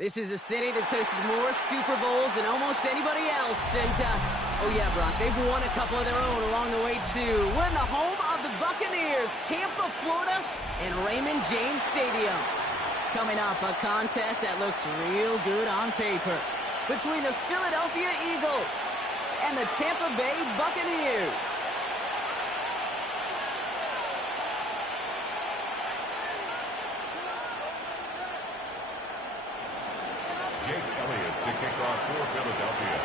This is a city that's hosted more Super Bowls than almost anybody else. And, oh yeah, Brock, they've won a couple of their own along the way, too. We're in the home of the Buccaneers, Tampa, Florida, and Raymond James Stadium. Coming up, a contest that looks real good on paper between the Philadelphia Eagles and the Tampa Bay Buccaneers. To kick off for Philadelphia.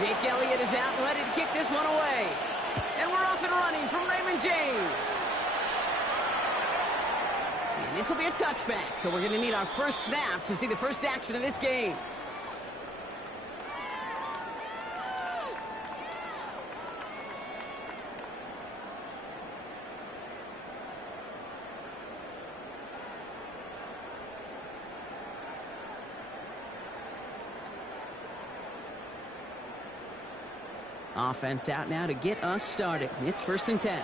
Jake Elliott is out and ready to kick this one away. And we're off and running from Raymond James. And this will be a touchback, so we're going to need our first snap to see the first action of this game. Offense out now to get us started. It's 1st and 10.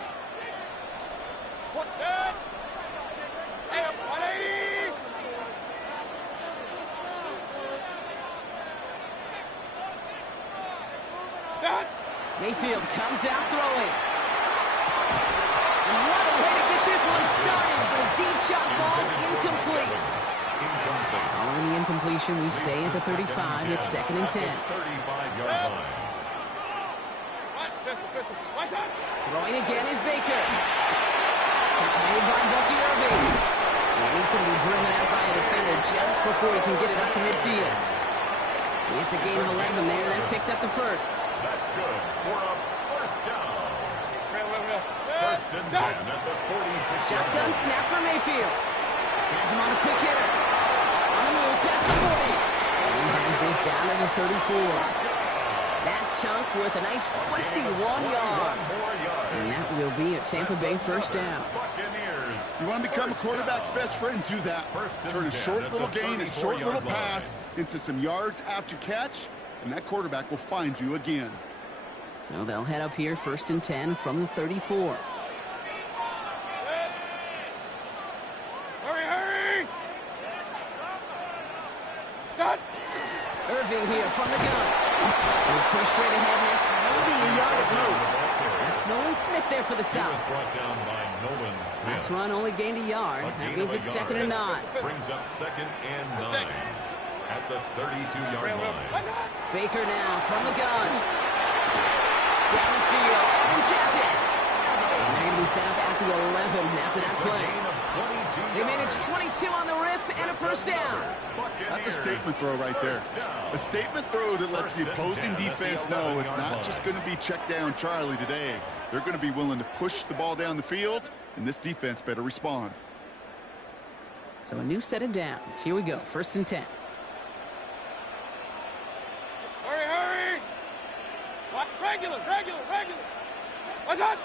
Mayfield comes out throwing. And what a way to get this one started, but his deep shot falls incomplete. Following the incompletion, we stay at the 35. It's 2nd and 10. 35-yard line. Throwing again is Baker. Catch made by Bucky Irving. And he's going to be driven out by a defender just before he can get it up to midfield. It's a gain of 11 there. That picks up the first. That's good for a first down. 1st and 10 at the 46. Shotgun snap for Mayfield. Has him on a quick hitter. On the move past the 40. And he has this down to the 34. That chunk worth a nice 21 yards. And that will be a Tampa Bay first down. You want to become a quarterback's best friend? Do that. Turn a short little gain, a short little pass into some yards after catch, and that quarterback will find you again. So they'll head up here 1st and 10 from the 34. Hurry! Scott! Irving here from the gun. He's pushed straight ahead, and it's maybe a yard at most. That's Nolan Smith there for the stop. Brought down by Nolan Smith. Last run only gained a yard. That means it's 2nd and 9. Brings up 2nd and 9 at the 32-yard line. Baker now from the gun. Down the field. Evans has it. And they're going to be set up at the 11 after that play. They managed 22 on the rip and a first down. That's a statement throw right there. A statement throw that lets the opposing defense know it's not just going to be check down Charlie today. They're going to be willing to push the ball down the field, and this defense better respond. So a new set of downs. Here we go. 1st and 10. Hurry! Regular! What's that?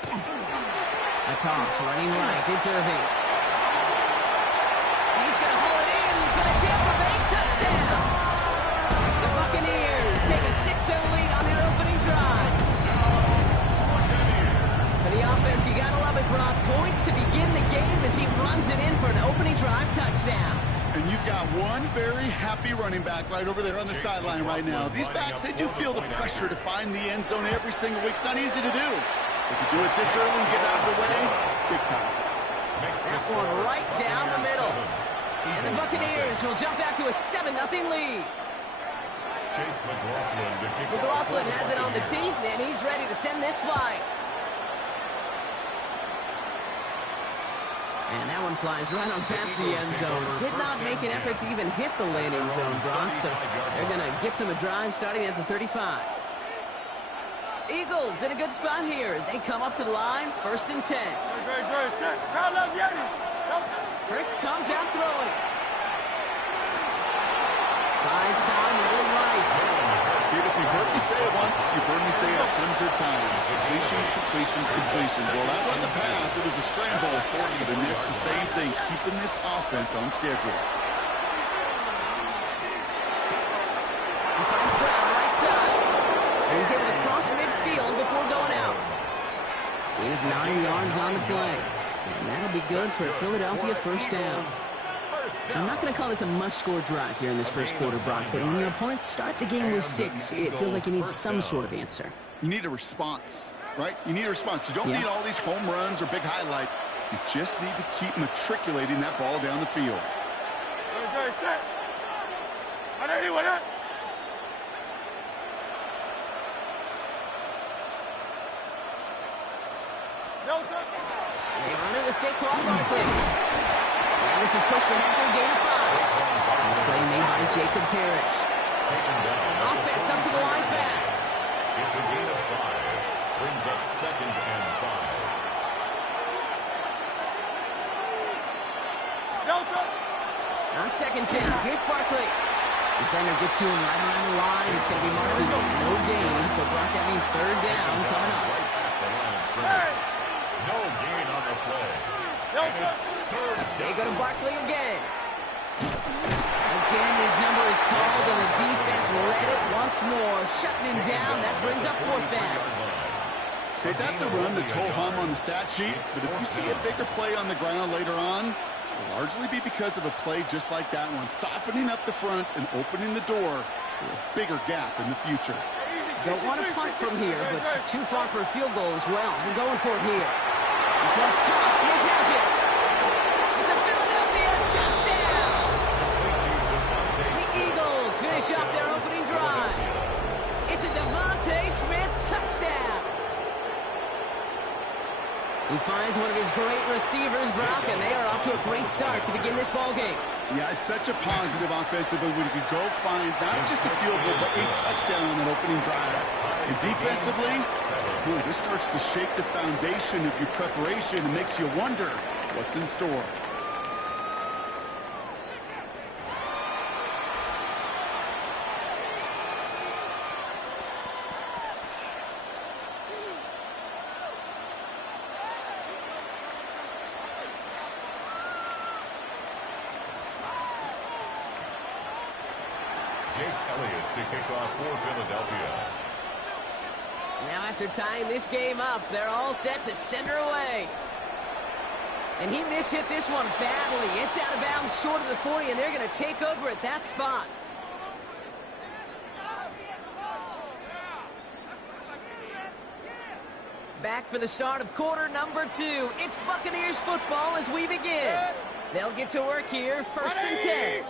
A toss running right. It's Irving. He's going to haul it in for the Tampa Bay touchdown. The Buccaneers take a 6-0 lead on their opening drive. For the offense, you got to love it, Brock. Points to begin the game as he runs it in for an opening drive touchdown. And you've got one very happy running back right over there on the sideline right now. These backs, they do feel the pressure to find the end zone every single week. It's not easy to do. But to do it this early and get out of the way, big time. That one right down the middle. And the Buccaneers will jump out to a 7-0 lead. Chase McLaughlin has it on the tee, and he's ready to send this flight. And that one flies right on past the end zone. Did not make an effort to even hit the landing zone, Brock. So they're going to gift him a drive starting at the 35. Eagles in a good spot here as they come up to the line. 1st and 10. Hurts comes out throwing. Buys time really right. Dude, if you've heard me say it once, you've heard me say it 100 times. Completions. Well, that wasn't a pass. It was a scramble. But it's the same thing, keeping this offense on schedule. He finds Brown right side. And he's able to cross midfield before going out. Gain of 9 yards on the play. And that'll be good for a Philadelphia first down. I'm not going to call this a must-score drive here in this first quarter, Brock, but when your opponents start the game with 6, it feels like you need some sort of answer. You need a response, right? You need a response. You don't need all these home runs or big highlights. You just need to keep matriculating that ball down the field. They run it with Saquon Barkley. Now this is pushed ahead for a gain of 5. Play made by Jacob Parrish. Offense up to the line fast. It's a gain of 5. Brings up 2nd and 5. On 2nd 10, here's Barkley. Defender gets to him right around the line. It's going to be marked as no gain. So, Brock, that means 3rd down coming up. Right at the line of scrimmage. No gain on the play. And it's 3rd down. They go to Barkley again. Again, his number is called, and the defense read it once more. Shutting him down. That brings up 4th down. Okay, that's a run that's ho-hum on the stat sheet, but if you see a bigger play on the ground later on, it'll largely be because of a play just like that one, softening up the front and opening the door for a bigger gap in the future. Don't want to punt from here, but too far for a field goal as well. They're going for it here. This one's caught. Smith has it. It's a Philadelphia touchdown. The Eagles finish up their opening drive. It's a Devontae Smith touchdown. He finds one of his great receivers, Brock, and they are off to a great start to begin this ballgame. Yeah, it's such a positive offensively when you can go find not just a field goal, but a touchdown on that opening drive. And defensively, this starts to shake the foundation of your preparation and makes you wonder what's in store. To kick off for Philadelphia. Now after tying this game up, they're all set to send her away. And he mishit this one badly. It's out of bounds short of the 40, and they're going to take over at that spot. Back for the start of quarter number 2. It's Buccaneers football as we begin. They'll get to work here, 1st and 10.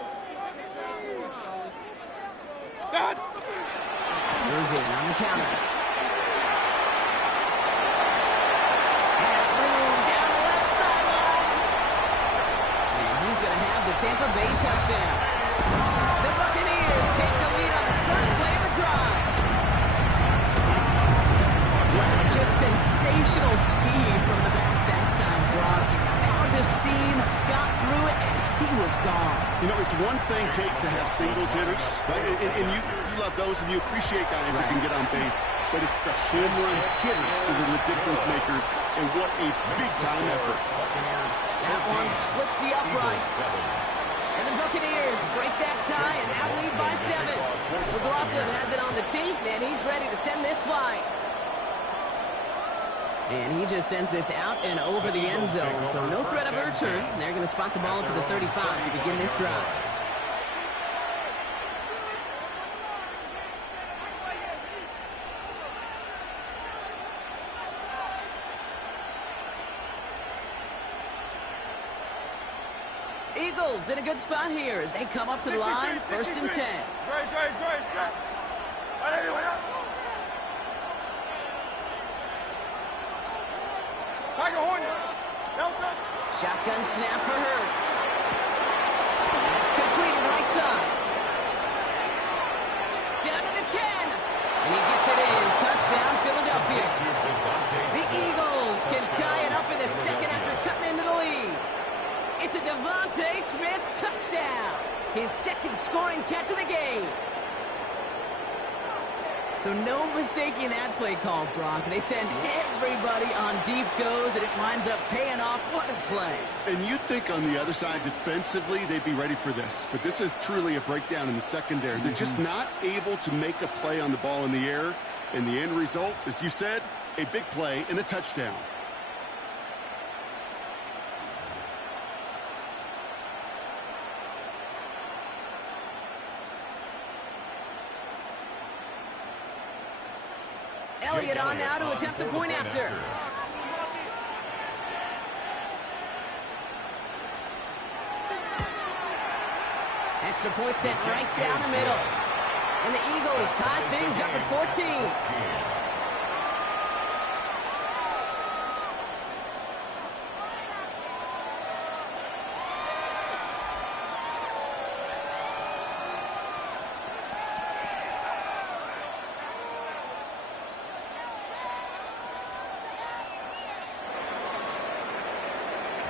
Moved in on the counter. Has room down the left sideline. And he's going to have the Tampa Bay touchdown. The Buccaneers take the lead on the first play of the drive. Wow, just sensational speed from the back that time, Brock. He found a seam, got through it, and he was gone. You know, it's one thing, Kate, to have singles hitters, right? And you love those, and you appreciate guys that can get on base. But it's the home run hitters that are the difference makers, and what a big-time effort. That one splits the uprights. And the Buccaneers break that tie and now lead by 7. McLaughlin has it on the tee, and he's ready to send this flying. And he just sends this out and over the end zone. So no threat of a return. They're going to spot the ball up to the 35 to begin this drive. Eagles in a good spot here as they come up to the line, 1st and 10. Shotgun snap for Hurts. That's completed right side. Down to the 10. And he gets it in. Touchdown, Philadelphia. The Eagles can tie it up in the second after cutting into the lead. It's a Devontae Smith touchdown. His 2nd scoring catch of the game. So no mistaking that play call, Brock. They send everybody on deep goes, and it winds up paying off. What a play. And you'd think on the other side, defensively, they'd be ready for this. But this is truly a breakdown in the secondary. They're just not able to make a play on the ball in the air. And the end result, as you said, a big play and a touchdown. Elliott on now to attempt the point after. Extra point set right down the middle. And the Eagles tie things up at 14.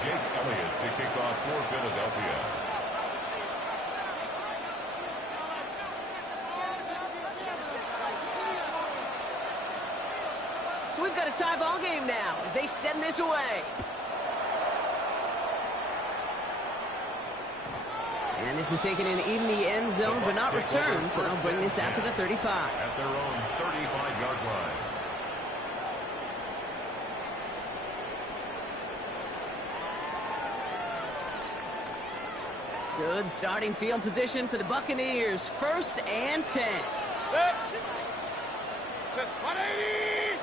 Jake Elliott to kick off for Philadelphia. So we've got a tie ball game now as they send this away. And this is taken in the end zone, but not returned, so they'll bring this out to the 35. At their own 35-yard line. Good starting field position for the Buccaneers. 1st and 10. 180!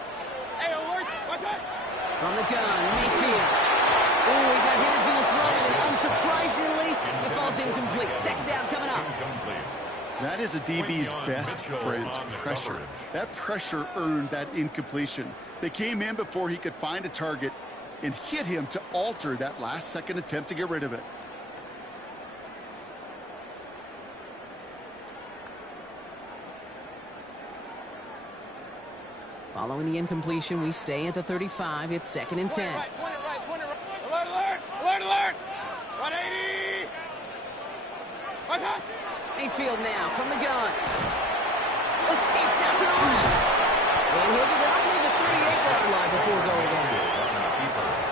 Hey, alert! What's that? From the gun, Mayfield. Oh, he got hit as he was throwing, and unsurprisingly, the ball's incomplete. Second down coming up. That is a DB's best friend, pressure. That pressure earned that incompletion. They came in before he could find a target and hit him to alter that last-second attempt to get rid of it. Following the incompletion, we stay at the 35. It's 2nd and 10. Right. Alert, alert! Alert, alert! 180! What's that? Mayfield now from the gun. Escapes out to the left. And he'll be down near the 38-yard line before going down.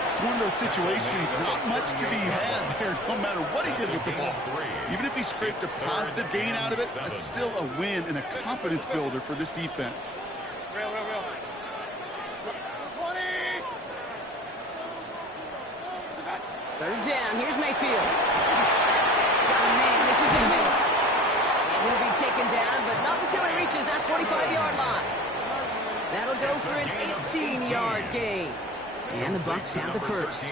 It's one of those situations, not much to be had there, no matter what he did with the ball. Even if he scraped a positive gain out of it, that's still a win and a confidence builder for this defense. Real. 20! 3rd down. Here's Mayfield. Oh, man, this is a miss. And he'll be taken down, but not until he reaches that 45-yard line. That'll go for an 18-yard gain. And the Bucs have the first.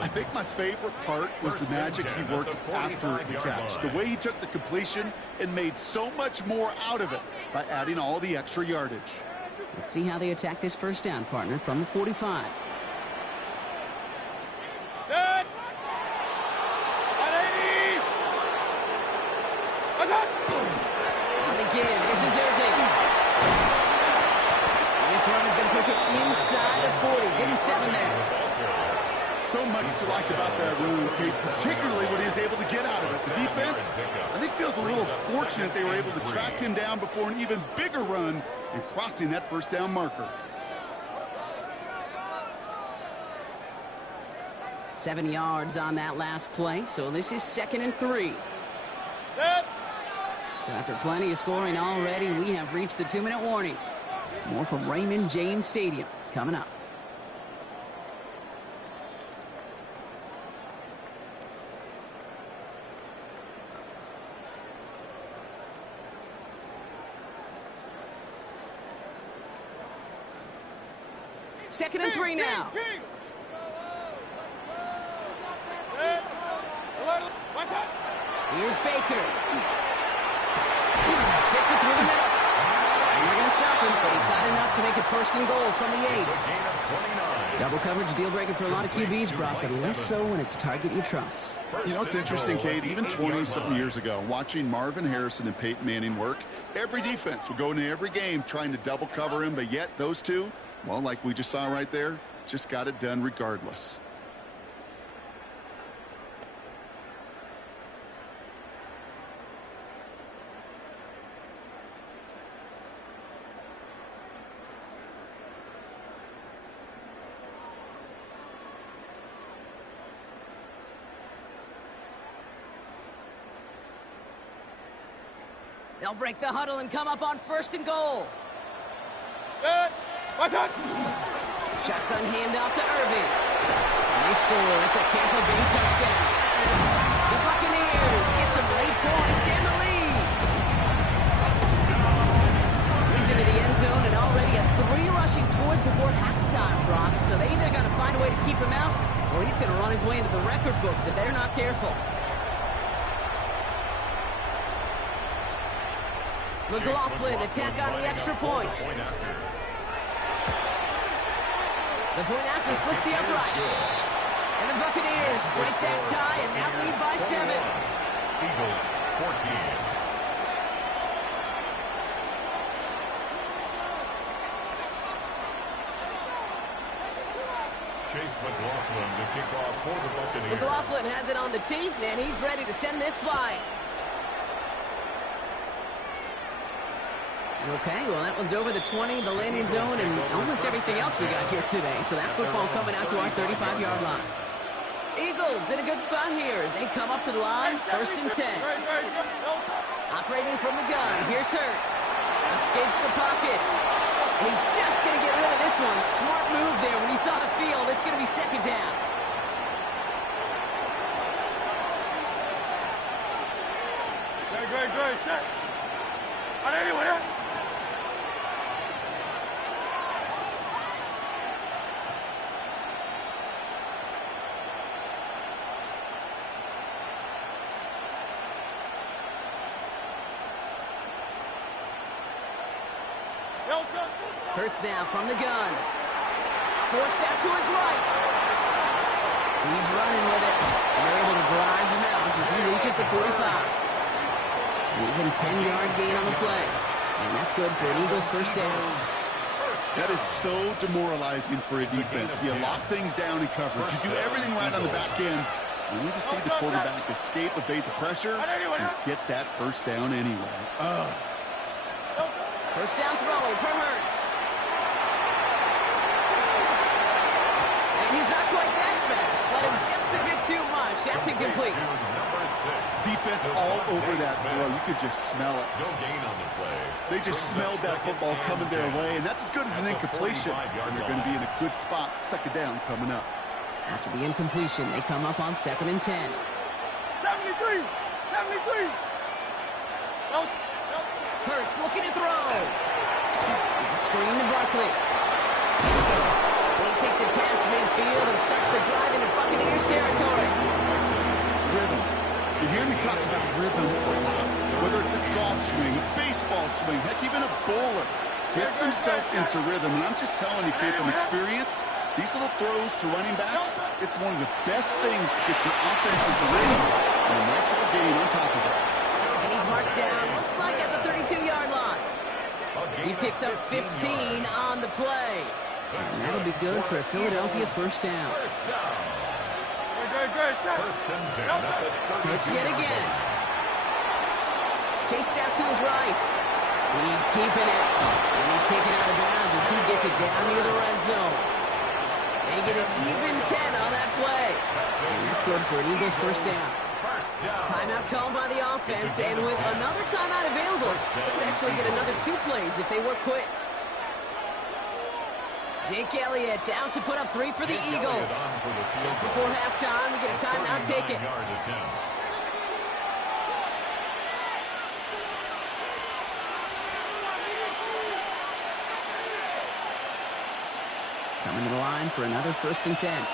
I think my favorite part was the magic he worked after the catch. The way he took the completion and made so much more out of it by adding all the extra yardage. Let's see how they attack this first down, partner, from the 45. Good! 180! What's that? On the give, this is Irving. This one is going to push it inside the 40. Give him 7 there. So much to like about that run, Kate, particularly what he was able to get out of it. The defense, I think, feels a little fortunate they were able to track him down before an even bigger run and crossing that first down marker. 7 yards on that last play, so this is 2nd and 3. Good! So after plenty of scoring already, we have reached the 2-minute warning. More from Raymond James Stadium coming up. Second and 3 now. What's that? Here's Baker. Gets it through the middle. And they're going to stop him, but he got enough to make it 1st and goal from the 8. Double coverage, deal breaker for a lot of QBs, Brock, but less so when it's a target you trust. You know, it's interesting, Kate, even 20-something years ago, watching Marvin Harrison and Peyton Manning work, every defense would go into every game trying to double cover him, but yet those two, well, like we just saw right there, just got it done regardless. They'll break the huddle and come up on 1st and goal. Good! What's that? Shotgun handoff to Irving. And they score. It's a Tampa Bay touchdown. The Buccaneers get some late points in the lead. He's into the end zone and already a going to run his way into the record books if they're not careful. McLaughlin attack on the extra point. The point after splits the uprights. And the Buccaneers break that tie and now lead by 7. Eagles 14. Chase McLaughlin to kick off for the Buccaneers. McLaughlin has it on the tee, and he's ready to send this flying. Okay, well, that one's over the 20, the landing zone, and almost everything else we got here today. So that football coming out to our 35-yard line. Eagles in a good spot here as they come up to the line, 1st and 10. Operating from the gun, here's Hurts. Escapes the pocket. And he's just going to get rid of this one. Smart move there when he saw the field. It's going to be 2nd down. Great, set. Anyway. Hurts now from the gun. Forced out to his right. He's running with it. And they're able to drive him out as he reaches the 45. Even 10-yard gain on the play. And that's good for an Eagles 1st down. That is so demoralizing for a defense. You lock things down in coverage. You do everything right on the back end. You need to see the quarterback escape, evade the pressure, and get that 1st down anyway. 1st down throwing for Hurts. And he's not quite that fast. Let him just a bit too much. That's incomplete. Defense all over that throw. You could just smell it. No gain on the play. They just smelled that football coming their way, and that's as good as an incompletion. And they're going to be in a good spot, 2nd down coming up. After the incompletion, they come up on 2nd and 10. 73. Hurts looking to throw. It's a screen to Barkley. And he takes it past midfield and starts the drive into Buccaneers territory. Rhythm. You hear me talk about rhythm a lot. Whether it's a golf swing, a baseball swing, heck, even a bowler gets himself into rhythm. And I'm just telling you, kid, from experience, these little throws to running backs, it's one of the best things to get your offense into rhythm and a nice little gain on top of it. And he's marked down, looks like at the 32-yard line. He picks up 15 on the play. And that'll be good for a Philadelphia 1st down. 1st and 10 at the 32. Hits yet again. Chased out to his right. He's keeping it. And he's taken out of bounds as he gets it down near the red zone. They get an even 10 on that play. And that's good for an Eagles 1st down. Timeout called by the offense, and with another timeout available, they could actually get another 2 plays if they work quick. Jake Elliott out to put up 3 for the Eagles. Just before halftime, we get a timeout taken. Coming to the line for another 1st and 10.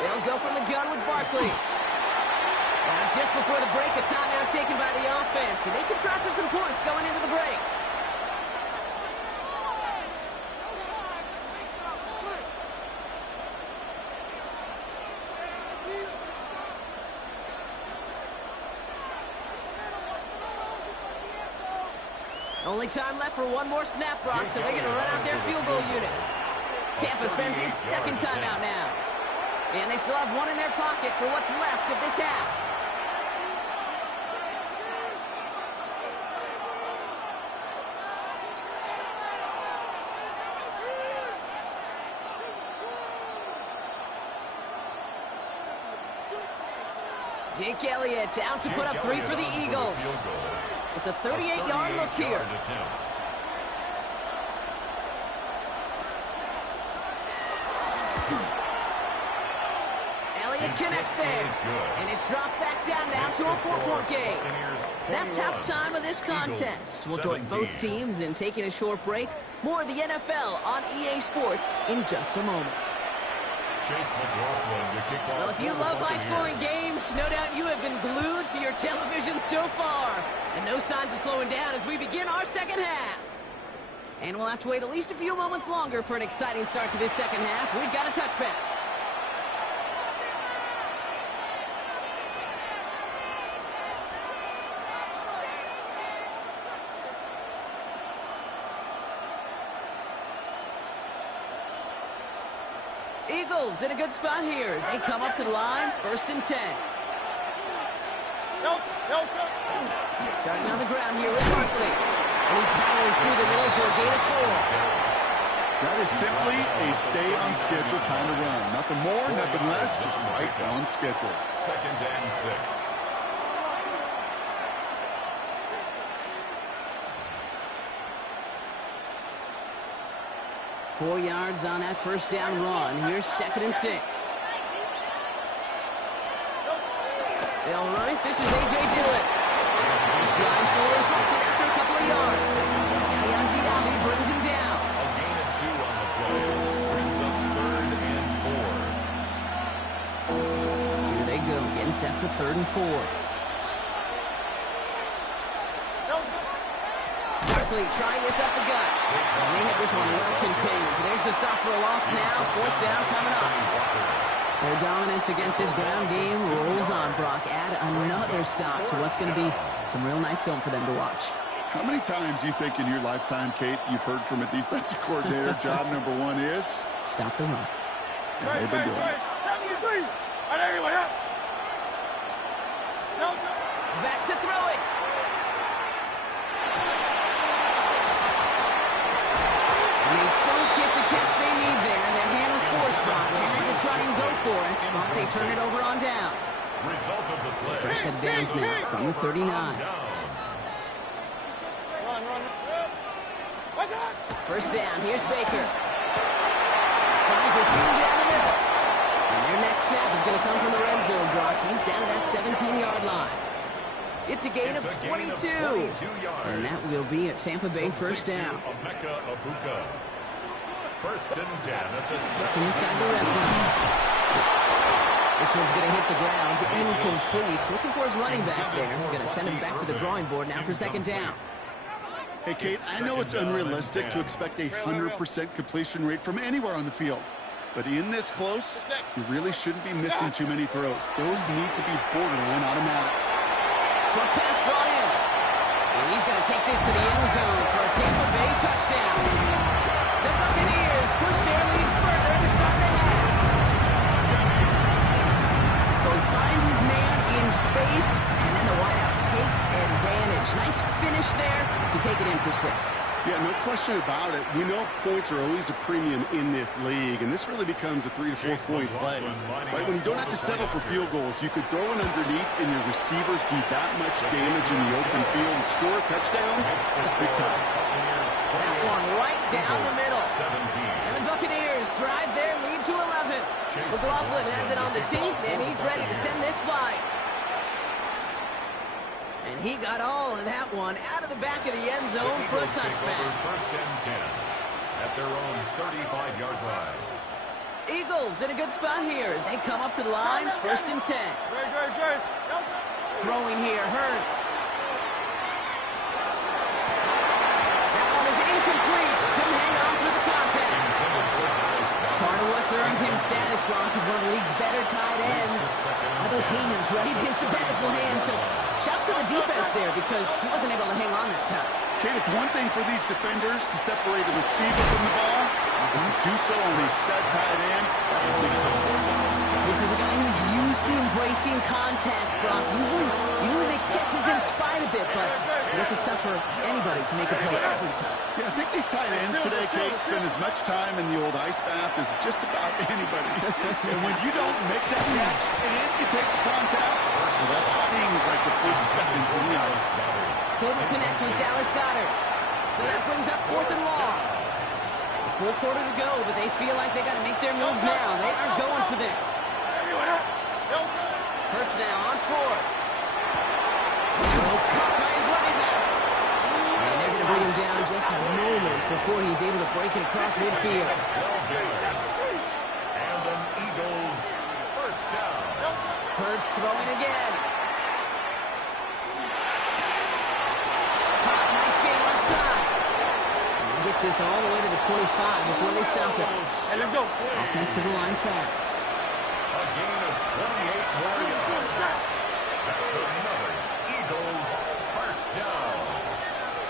They'll go from the gun with Barkley. Now just before the break, a timeout taken by the offense, and they can try for some points going into the break. Only time left for one more snap, Brock, so they're going to run out their field goal unit. Tampa spends its 2nd timeout now. And they still have one in their pocket for what's left of this half. Jake Elliott out to put up 3 for the Eagles. It's a 38-yard look here. Elliott connects there. And it's dropped back down now to a 4-point game. That's halftime of this contest. We'll join both teams in taking a short break. More of the NFL on EA Sports in just a moment. Well, if you love high-scoring games, no doubt you have been glued to your television so far. And no signs of slowing down as we begin our second half. And we'll have to wait at least a few moments longer for an exciting start to this second half. We've got a touchback. Eagles in a good spot here as they come up to the line, 1st and 10. Starting on the ground here with Barkley. And he powers through the middle for a gain of 4. That is simply a stay-on-schedule kind of run. Nothing more, nothing less, just right on schedule. 2nd and 6. 4 yards on that 1st down run. Here's 2nd and 6. All right, this is A.J. Dillon. Nice ride forward, holds it after a couple of yards. And Leon Diaby brings him down. A gain of 2 on the play. Brings up 3rd and 4. Here they go, getting set for 3rd and 4. Barkley trying this up the gut. And they have this one well contained. There's the stop for a loss now. 4th down coming up. Their dominance against his ground game rolls on, Brock. Add another stop to what's going to be some real nice film for them to watch. How many times do you think in your lifetime, Kate, you've heard from a defensive coordinator, job number 1 is? Stop the run. And they've been doing it. Back to throw it. And they don't get the catch they need there. Their hand was forced, Brock. Had to try and go for it, but they turn it over on downs. Result of the play. Fresh set of downs now from the 39. 1st down, here's Baker. Finds a seam down the middle. And their next snap is going to come from the red zone, Brock. He's down at that 17-yard line. It's a gain of 22. And that will be a Tampa Bay 1st down. 1st and 10 at the 2nd. Inside the red zone. This one's going to hit the ground. Incomplete. Looking for his running back there. Going to send him back to the drawing board now for 2nd down. Hey, Kate, I know it's unrealistic to expect a 100% completion rate from anywhere on the field. But in this close, you really shouldn't be missing too many throws. Those need to be borderline automatic. Short pass brought in. And he's going to take this to the end zone for a Tampa Bay touchdown. The Buccaneers push their lead further to start the half. So he finds his man in space, and then the wideout takes advantage. Nice finish there to take it in for 6. Yeah, no question about it. We know points are always a premium in this league, and this really becomes a 3 to 4 point play. Right, when you don't have to settle for field goals, you could throw it underneath, and your receivers do that much damage in the open field and score a touchdown. It's big time. That one right down the middle. And the Buccaneers drive their lead to 11. McLaughlin has it on the tee, and he's ready to send this flying. And he got all of that one out of the back of the end zone for a touchback. 1st and 10 at their own 35-yard line. Eagles in a good spot here as they come up to the line. 1st and 10. Throwing here hurts. That one is incomplete. Couldn't hang on through the contact. Part of what's earned him status, Brock, is one of the league's better tight ends. Are those hands, right? His dependable hands. So shouts to the defense there because he wasn't able to hang on that time. Kate, it's one thing for these defenders to separate a receiver from the ball, but to do so on these stud tight ends, that's a big time. This is a guy who's used to embracing contact, Brock. Usually makes catches in spite of it, but I guess it's tough for anybody to make a play every time. Yeah, I think these tight ends today, Kate, spend as much time in the old ice bath as just about anybody. And when you don't make that catch and you take the contact, well, that stings like the first seconds in the ice. Couldn't connect with Dallas Goedert. So that brings up 4th and long. A full quarter to go, but they feel like they got to make their move now. They are going for this. Hurts now on 4th. Oh, caught by his running back. And they're going to bring him down just a moment before he's able to break it across midfield. And an Eagles first down. Hurts throwing again. Caught, nice game left side. And he gets this all the way to the 25 before they stop him. Hey, let's go. Offensive line fast. A gain of 28 more yards. That's another Eagles first down.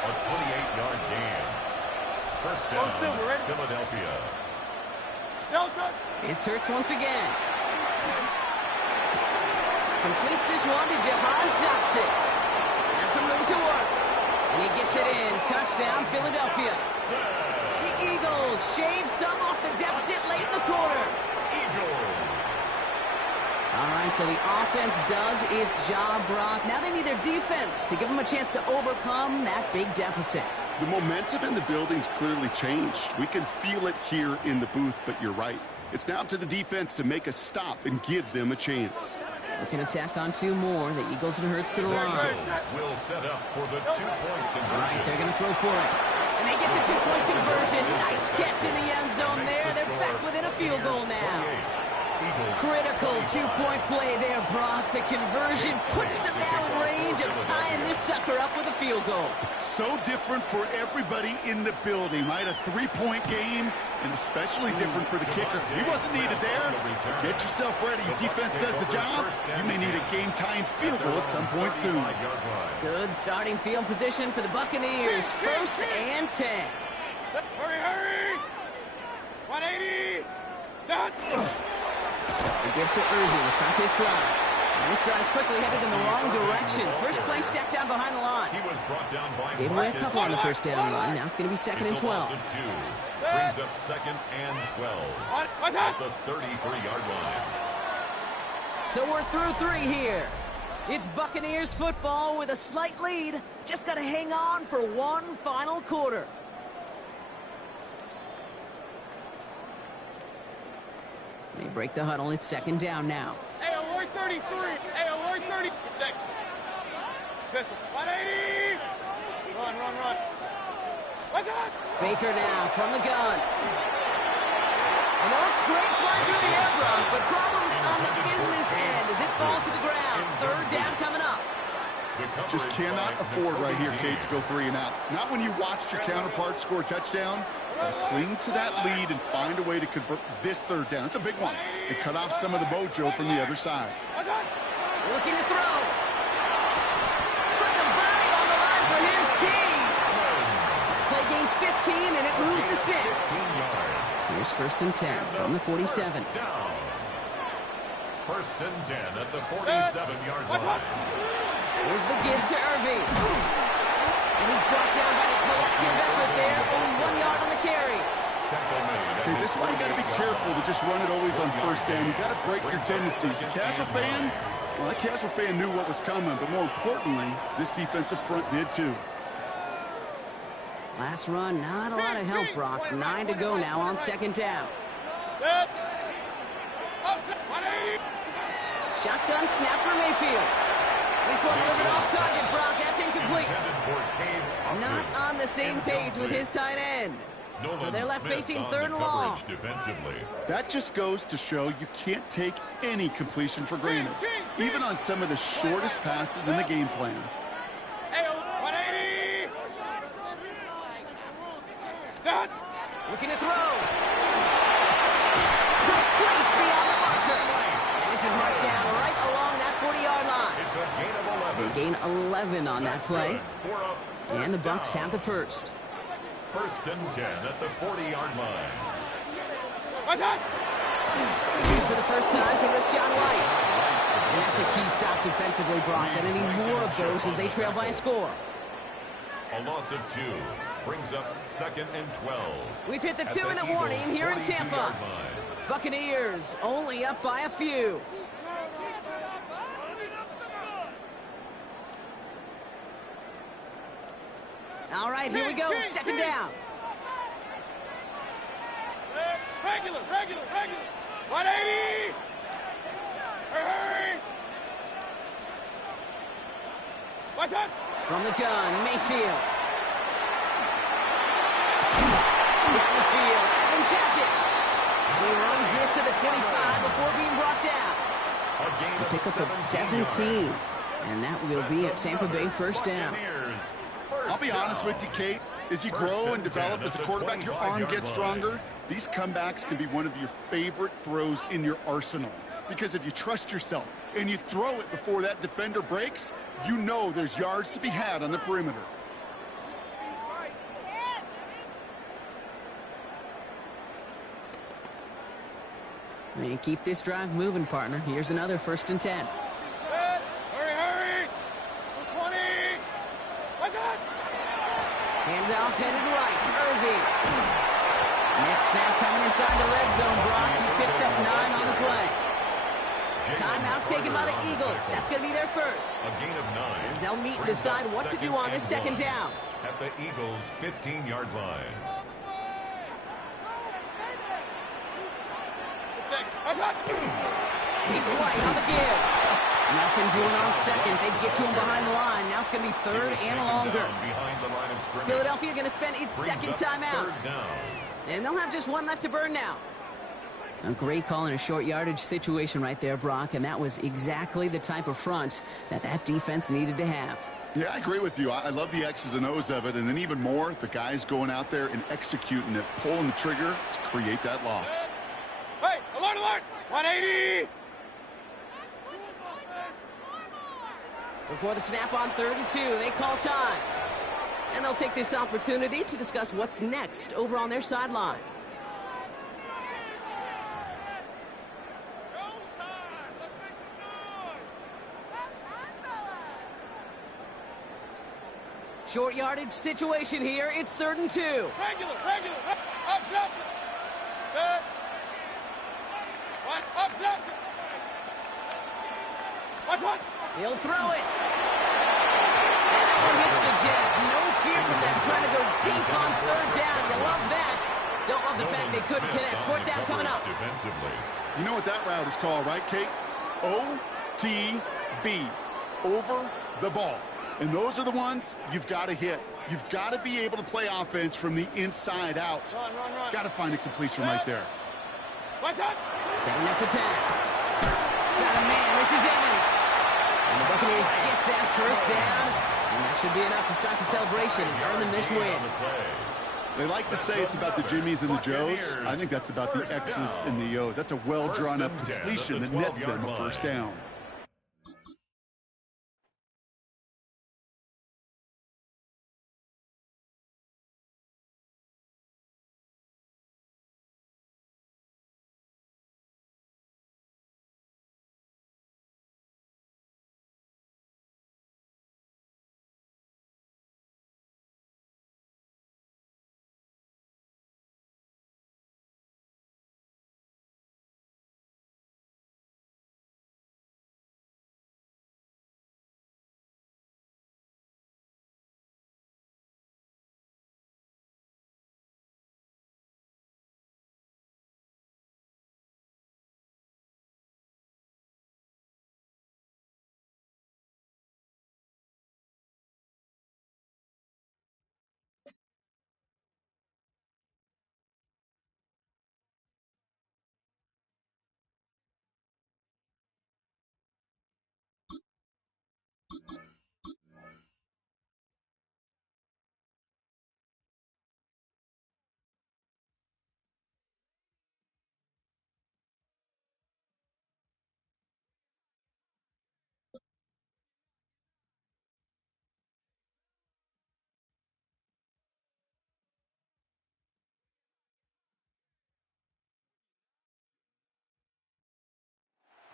A 28-yard gain. First down, Philadelphia. It's Hurts once again. Completes this one to Jahan Johnson. Has some room to work. And he gets it in. Touchdown, Philadelphia. The Eagles shave some off the deficit late in the quarter. Eagles. All right, so the offense does its job, Brock. Now they need their defense to give them a chance to overcome that big deficit. The momentum in the building's clearly changed. We can feel it here in the booth, but you're right. It's now up to the defense to make a stop and give them a chance. Looking to tack on 2 more. The Eagles and Hurts to the line. Eagles will set up for the 2-point All conversion. right, they're going to throw for it. And they get the 2-point conversion. Nice catch in the end zone there. They're back within a field goal now. Critical 2-point play there, Brock. The conversion puts them now in range of tying this sucker up with a field goal. So different for everybody in the building, right? A 3-point game, and especially different for the kicker. He wasn't needed there. Get yourself ready. Your defense does the job. You may need a game-tying field goal at some point soon. Good starting field position for the Buccaneers. 1st and 10. Hurry! 180! Done! They give to Irving to stop his drive. And this drive's quickly headed in the wrong direction. First play set down behind the line. He was brought down by Gave away a couple on the first down run. Now it's going to be 2nd and 12. Brings up 2nd and 12 at the 33-yard line. So we're through 3 here. It's Buccaneers football with a slight lead. Just got to hang on for one final quarter. They break the huddle. It's 2nd down now. Hey, alert 33. Hey, alert 36. Pistol. 180. Run. What's that? Baker now from the gun. And it looks great flying through the air, Brock, but problems on the business end as it falls to the ground. 3rd down coming up. Just cannot afford right here, Kate, to go 3 and out. Not when you watched your counterpart score a touchdown. Cling to that lead and find a way to convert this 3rd down. It's a big one. And cut off some of the mojo from the other side. Looking to throw. Put the body on the line for his team. Play gains 15, and it moves the sticks. Here's 1st and 10 from the 47. 1st and 10 at the 47-yard line. Here's the give to Irving. And he's brought down by the collective effort there. Only 1 yard on the carry. Okay, this is why you got to be careful to just run it always on 1st down. You got to break your tendencies. The casual fan, well, that casual fan knew what was coming, but more importantly, this defensive front did too. Last run, not a lot of help, Brock. 9 to go now on 2nd down. Shotgun snap for Mayfield. This one a little bit off target, Brock. That's incomplete. Not on the same page with his tight end. So they're left facing 3rd and long. That just goes to show you can't take any completion for granted, even on some of the shortest passes in the game plan. Looking to throw. Complete beyond the marker. And this is marked down right along that 40-yard line. It's a gain of 11. They gain 11 on that play. And the Bucs have the 1st. 1st and 10 at the 40-yard line. For the first time to Rashawn White. And that's a key stop defensively, Brock. And any more of those as they trail by a score. A loss of 2 brings up 2nd and 12. We've hit the 2-minute warning here in Tampa. Buccaneers only up by a few. All right, here we go. 2nd down. Regular. 180. Hurry. What's that? From the gun, Mayfield. Down the field, Evans has it. He runs this to the 25 before being brought down. A pickup of 17, and that will be a Tampa Bay first down. I'll be honest with you, Kate. As you grow and develop as a quarterback, your arm gets stronger. These comebacks can be one of your favorite throws in your arsenal. Because if you trust yourself and you throw it before that defender breaks, you know there's yards to be had on the perimeter. They keep this drive moving, partner. Here's another 1st and 10. Hurry, hurry! 20! What's that? Handoff headed right. Irving. Next snap coming inside the red zone. Brock, he picks up 9 on the play. Timeout taken by the Eagles. That's going to be their first. A gain of 9. As they'll meet and decide what to do on this 2nd down. At the Eagles' 15-yard line. It's White on the give. Nothing doing on 2nd. They get to him behind the line. Now it's going to be 3rd and longer. Philadelphia going to spend its 2nd timeout. And they'll have just 1 left to burn now. A great call in a short yardage situation right there, Brock, and that was exactly the type of front that defense needed to have. Yeah, I agree with you. I love the X's and O's of it, and then even more, the guys going out there and executing it, pulling the trigger to create that loss. Hey, alert, alert! 180! Before the snap on 3rd and 2, they call time. And they'll take this opportunity to discuss what's next over on their sideline. Short yardage situation here. It's 3rd and 2. Regular. Up, Johnson. Good. One, up, Johnson. What? He'll throw it. And that one hits the jet. No fear from them trying to go deep on 3rd down. You love that. Don't love the fact they couldn't connect. 4th down coming up. You know what that route is called, right, Kate? OTB. Over the ball. And those are the ones you've got to hit. You've got to be able to play offense from the inside out. Run. Got to find a completion right there. What's that? Setting up to pass. Got a man. This is Evans. And the Buccaneers get that 1st down. And that should be enough to start the celebration and earn them this win. They like to say it's about the Jimmies and the Joes. I think that's about the X's and the O's. That's a well-drawn-up completion that nets them a 1st down.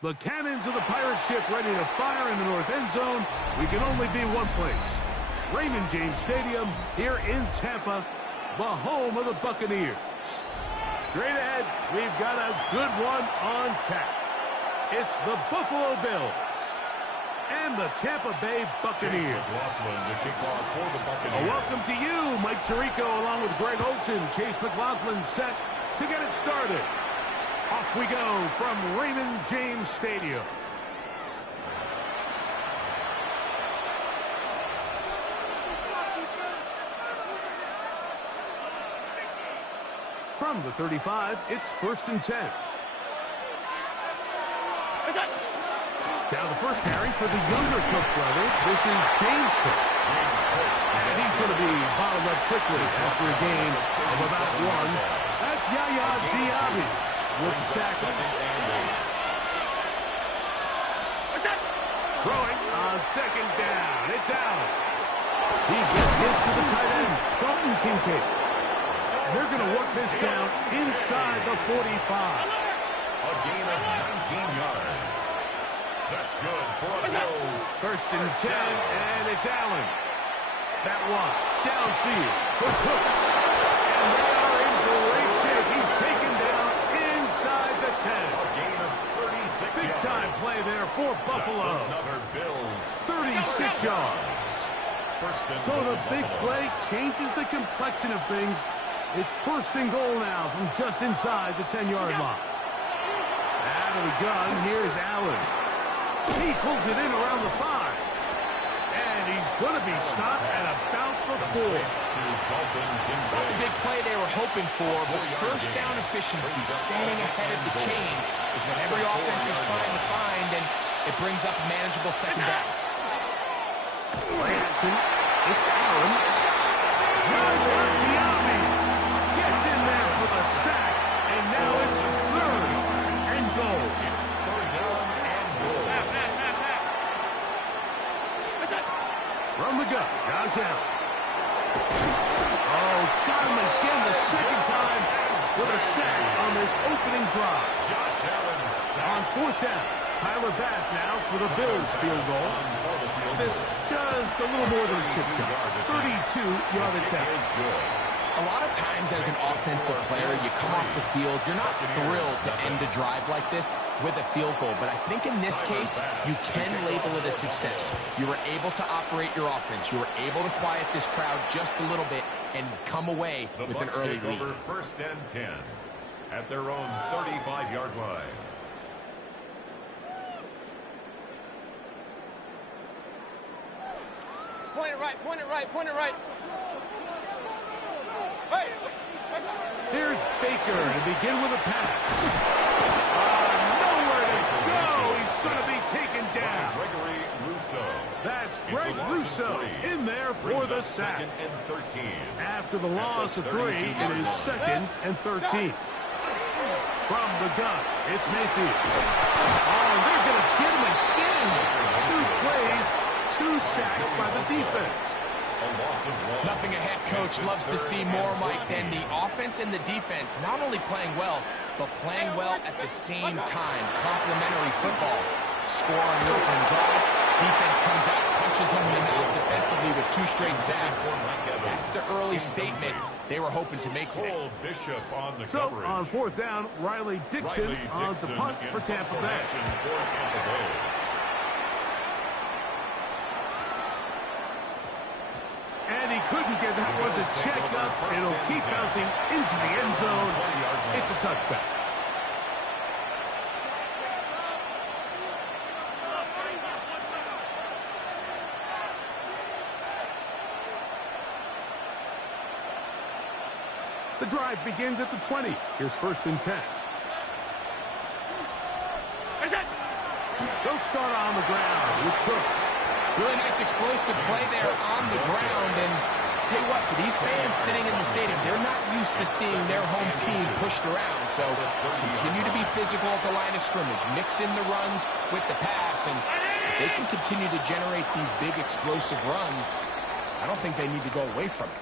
The cannons of the pirate ship ready to fire in the north end zone. We can only be one place. Raymond James Stadium here in Tampa, the home of the Buccaneers. Straight ahead, we've got a good one on tap. It's the Buffalo Bills and the Tampa Bay Buccaneers. A welcome to you, Mike Tirico, along with Greg Olson. Chase McLaughlin set to get it started. Off we go from Raymond James Stadium. From the 35, it's 1st and 10. Now the first carry for the younger Cook brother. This is James Cook. And he's going to be bottled up quickly after a gain of about 1. That's Yaya Diaby with the tackle. Throwing on 2nd down. It's Allen. He gets this to the tight end, Dalton Kincaid. And they're going to work this down inside the 45. A gain of 19 yards. That's good for the Bills. 1st and 10, and it's Allen. That one downfield for Cooks. And they are in great shape. He's taken down inside the 10. A gain of 36 Big yards. time play there for Buffalo. That's another Bills. 36 yards. So the big play changes the complexion of things. It's 1st and goal now from just inside the 10-yard line. Out of the gun, here's Allen. He pulls it in around the 5. And he's going to be stopped at about the 4. It's not the big play they were hoping for, but 1st down efficiency, staying ahead of the chains, is what every offense is trying to find, and it brings up a manageable 2nd down. Play action. It's Allen. Yaya Diaby gets in there for the sack, and now it's 3rd and goal. It's 3rd down and goal. From the gun, Josh Allen. Oh, got him again the 2nd time with a sack on this opening drive. Josh Allen On 4th down, Tyler Bass now for the Bills field goal. This just a little more than a chip shot. 32-yard attempt. A lot of times as an offensive player, you come off the field, you're not thrilled to end a drive like this with a field goal. But I think in this case, you can label it a success. You were able to operate your offense. You were able to quiet this crowd just a little bit and come away with an early lead. 1st and 10 at their own 35-yard line. Point it right, point it right, point it right. Hey! Here's Baker to begin with a pass. Nowhere to go. He's going to be taken down. Gregory Rousseau. That's Greg Rousseau in there for the sack. 2nd and 13. After the loss of 3, it is 2nd and 13. From the gun, it's Mayfield. Oh, they're going to get him again. 2 plays, 2 sacks by the defense. Nothing a head coach loves to see more, Mike, than the offense and the defense not only playing well, but playing well at the same time. Complementary football. Score on the opening drive. Defense comes out, punches him in the mouth defensively with 2 straight sacks. That's the early statement they were hoping to make today. So on 4th down, Riley Dixon on the punt for Tampa Bay. And he couldn't get that one to check up. It'll keep bouncing into the end zone. It's a touchback. The drive begins at the 20. Here's 1st and 10. They'll start on the ground with Cook. Really nice explosive play there on the ground. And tell you what, for these fans sitting in the stadium, they're not used to seeing their home team pushed around. So continue to be physical at the line of scrimmage. Mix in the runs with the pass. And if they can continue to generate these big explosive runs, I don't think they need to go away from it.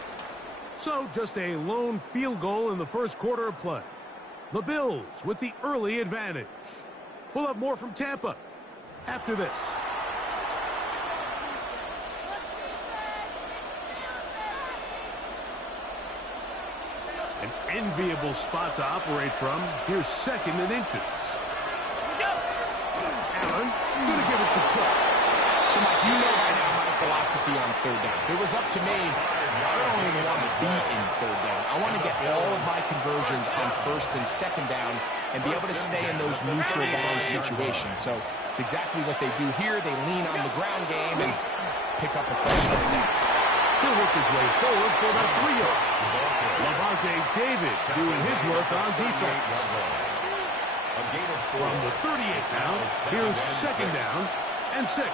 So just a lone field goal in the 1st quarter of play. The Bills with the early advantage. We'll have more from Tampa after this. An enviable spot to operate from. Here's 2nd and inches. Allen, going to give it to Cook. So, Mike, you know by now my philosophy on 3rd down. If it was up to me, I don't even want to be in 3rd down. I want to get all of my conversions on 1st and 2nd down and be able to stay in those neutral down situations. So it's exactly what they do here. They lean on the ground game and pick up a 1st and down. He'll work his way forward for about 3 yards. Levante David doing his work on defense. From the 38 now, here's second down and 6.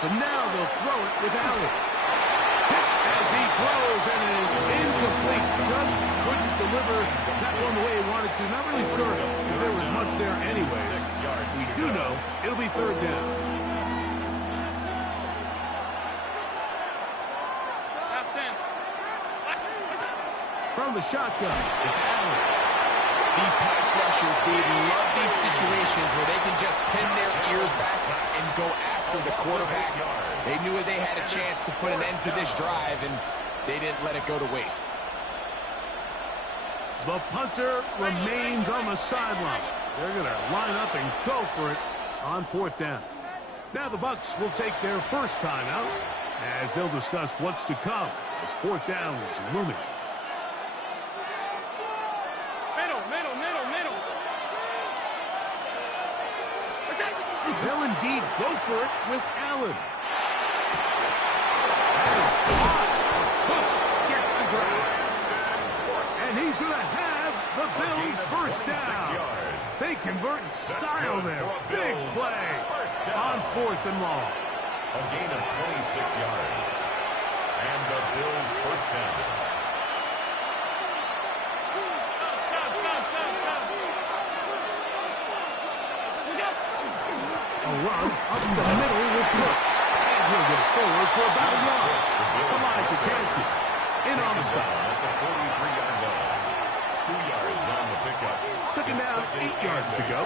So now they'll throw it with Allen. As he throws, and it is incomplete. Just couldn't deliver that one the way he wanted to. Not really sure if there was much there anyway. We do know it'll be third down. From the shotgun, it's Allen. These pass rushers, they love these situations where they can just pin their ears back and go after the quarterback. They knew they had a chance to put an end to this drive, and they didn't let it go to waste. The punter remains on the sideline. They're going to line up and go for it on fourth down. Now the Bucs will take their first time out as they'll discuss what's to come as fourth down is looming. They'll indeed go for it with Allen. Hooks gets the ground. And he's going to have the Bills first down. They convert in style there. Big play on fourth and long. A gain of 26 yards. And the Bills first down. A run up the middle with Cook. And he'll get forward for about a yard. Elijah Cansey in on the stop. At the 43-yard line. 2 yards on the pickup. Second down, 8 yards to go.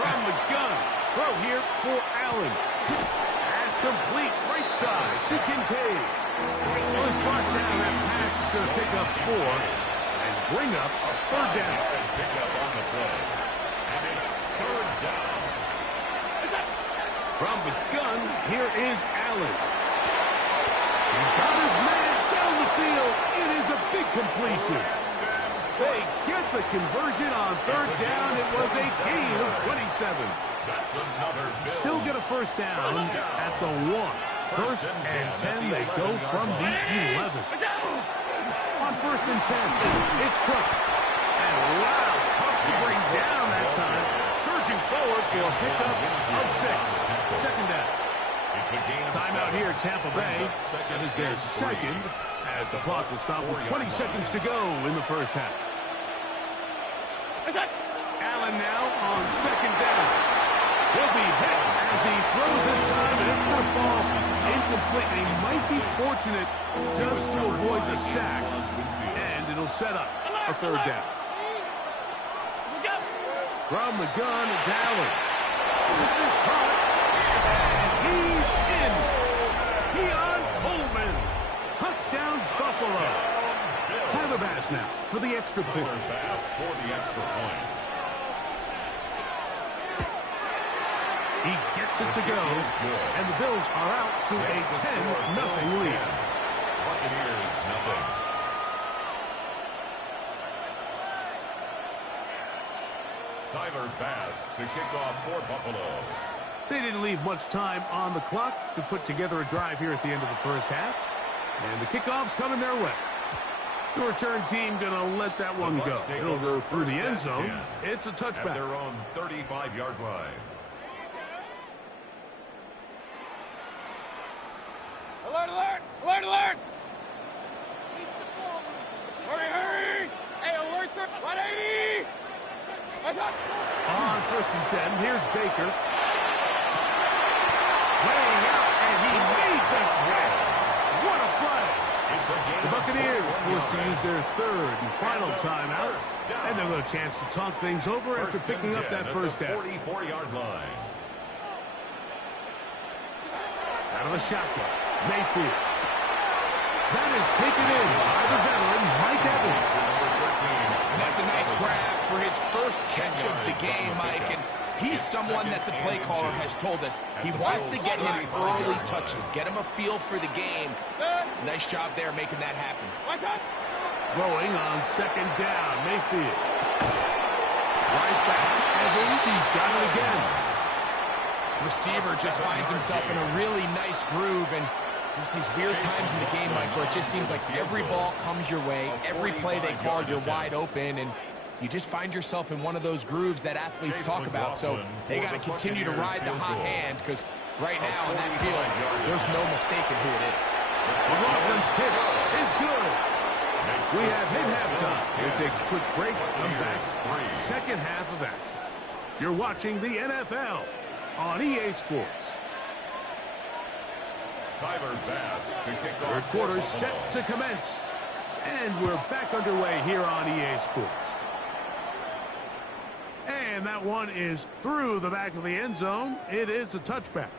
From the gun. Throw here for Allen. Pass complete right side to Kincaid. Well, he's brought down that pass is going to pick up 4 and bring up a third down. Pick up on the play. And it's third down. From the gun, here is Allen. He's got his man down the field. It is a big completion. They get the conversion on third down. It was a gain of 27. That's another Bills. Still get a first down at the 1. First and 10, they go from the 11. On first and 10, it's Cook. And wow, tough to bring down that time. Surging forward for a pickup of 6. Second down. Timeout here, Tampa Bay. That is their second as the clock will stop with 20 seconds to go in the first half. Allen now on second down. He'll be hit as he throws this time, and it's going to fall incomplete. And he might be fortunate just to avoid the sack, and it'll set up a third down. From the gun, it's Allen. That is caught, and he's in. Keon Coleman. Touchdowns, Buffalo. Tyler Bass now for the extra point. Bass for the extra point. He gets it to go, and the Bills are out to a 10-0 lead. Buccaneers, nothing. Tyler Bass to kick off for Buffalo. They didn't leave much time on the clock to put together a drive here at the end of the first half. And the kickoff's coming their way. The return team going to let that one go. It'll go through the end zone. It's a touchback. At their own 35-yard line. Alert, alert! Alert, alert! Hurry, hurry! Hey, alert, 180! On first and 10, here's Baker. Laying out, and he made the catch. What a play! The Buccaneers forced to use their third and final timeout, and they'll have a chance to talk things over after picking up that first down. 44-yard line. Out of the shotgun, Mayfield. That is taken in by the veteran, Mike Evans. And that's a nice grab for his first catch of the game, Mike. And he's someone that the play caller has told us he wants to get him early touches, get him a feel for the game. Nice job there making that happen. Throwing on second down, Mayfield. Right back to Evans. He's got it again. receiver just finds himself in a really nice groove, and there's these weird times in the game, Mike, where it just seems like every ball comes your way, every play they call, you're wide open, and you just find yourself in one of those grooves that athletes talk about. So they got to continue to ride the hot hand, because right now in that field, there's no mistaking who it is. McLaughlin's hit is good. We have hit halftime. We'll take a quick break. Come back. Second half of action. You're watching the NFL on EA Sports. Tyler Bass to kick off. Third quarter set to commence. And we're back underway here on EA Sports. And that one is through the back of the end zone. It is a touchback.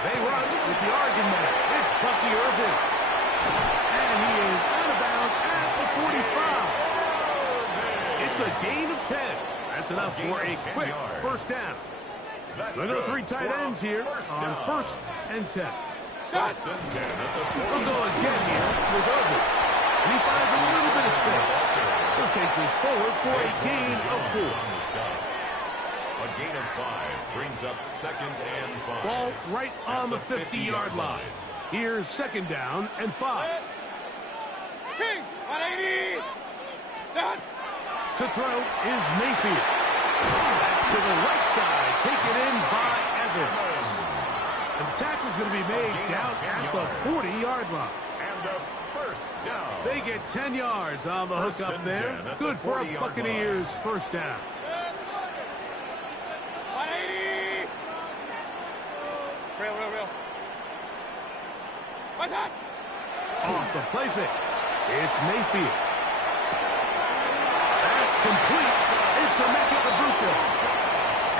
They run with the argument. It's Bucky Irving. And he is out of bounds at the 45. It's a gain of 10. That's enough for a quick first down. Look at the three tight ends here on 1st and 10. First and 10 at the 40. We'll go again here with Irving. And he finds a little bit of space. He'll take this forward for a gain of 4. A gain of 5 brings up 2nd and 5. Ball right on the 50-yard line. Here's 2nd down and 5. Kings, 180. To throw is Mayfield. That's to the right side, taken in by Evans. And the tackle's going to be made down at the 40-yard line. And a first down. They get 10 yards on the hook up there. Good for a Buccaneers first down. 180. Real. What's that? Off the play fake. It's Mayfield. That's complete. It's Emeka Egbuka.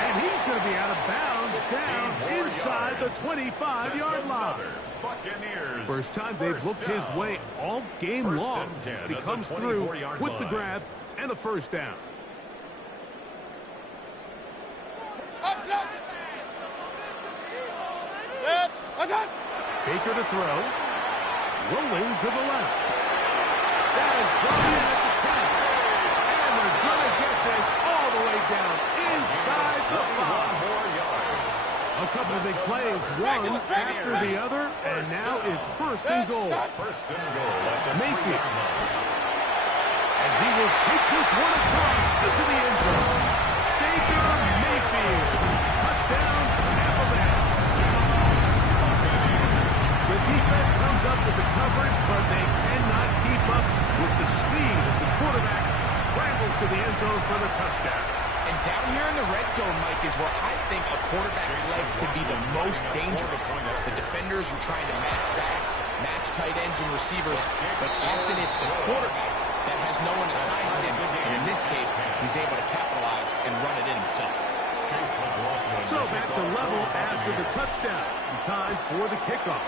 And he's going to be out of bounds down inside the 25-yard line. Buccaneers. First time they've looked his way all game long. He comes through with the grab and a first down. What's that? Baker to throw. Rolling to the left. That is brought in at the 10. And they're going to get this all the way down inside the 5. A couple of big plays, one after the other, and now it's 1st and goal. First and goal at the Mayfield. And he will take this one across into the end zone. Baker Mayfield. Touchdown, Tampa Bay. The defense comes up with the coverage, but they cannot keep up with the speed as the quarterback scrambles to the end zone for the touchdown. And down here in the red zone, Mike, is where I think a quarterback's legs can be the most dangerous. The defenders are trying to match backs, match tight ends and receivers, but often it's the quarterback that has no one assigned to him. And in this case, he's able to capitalize and run it in himself. So back to level after the touchdown. Time for the kickoff.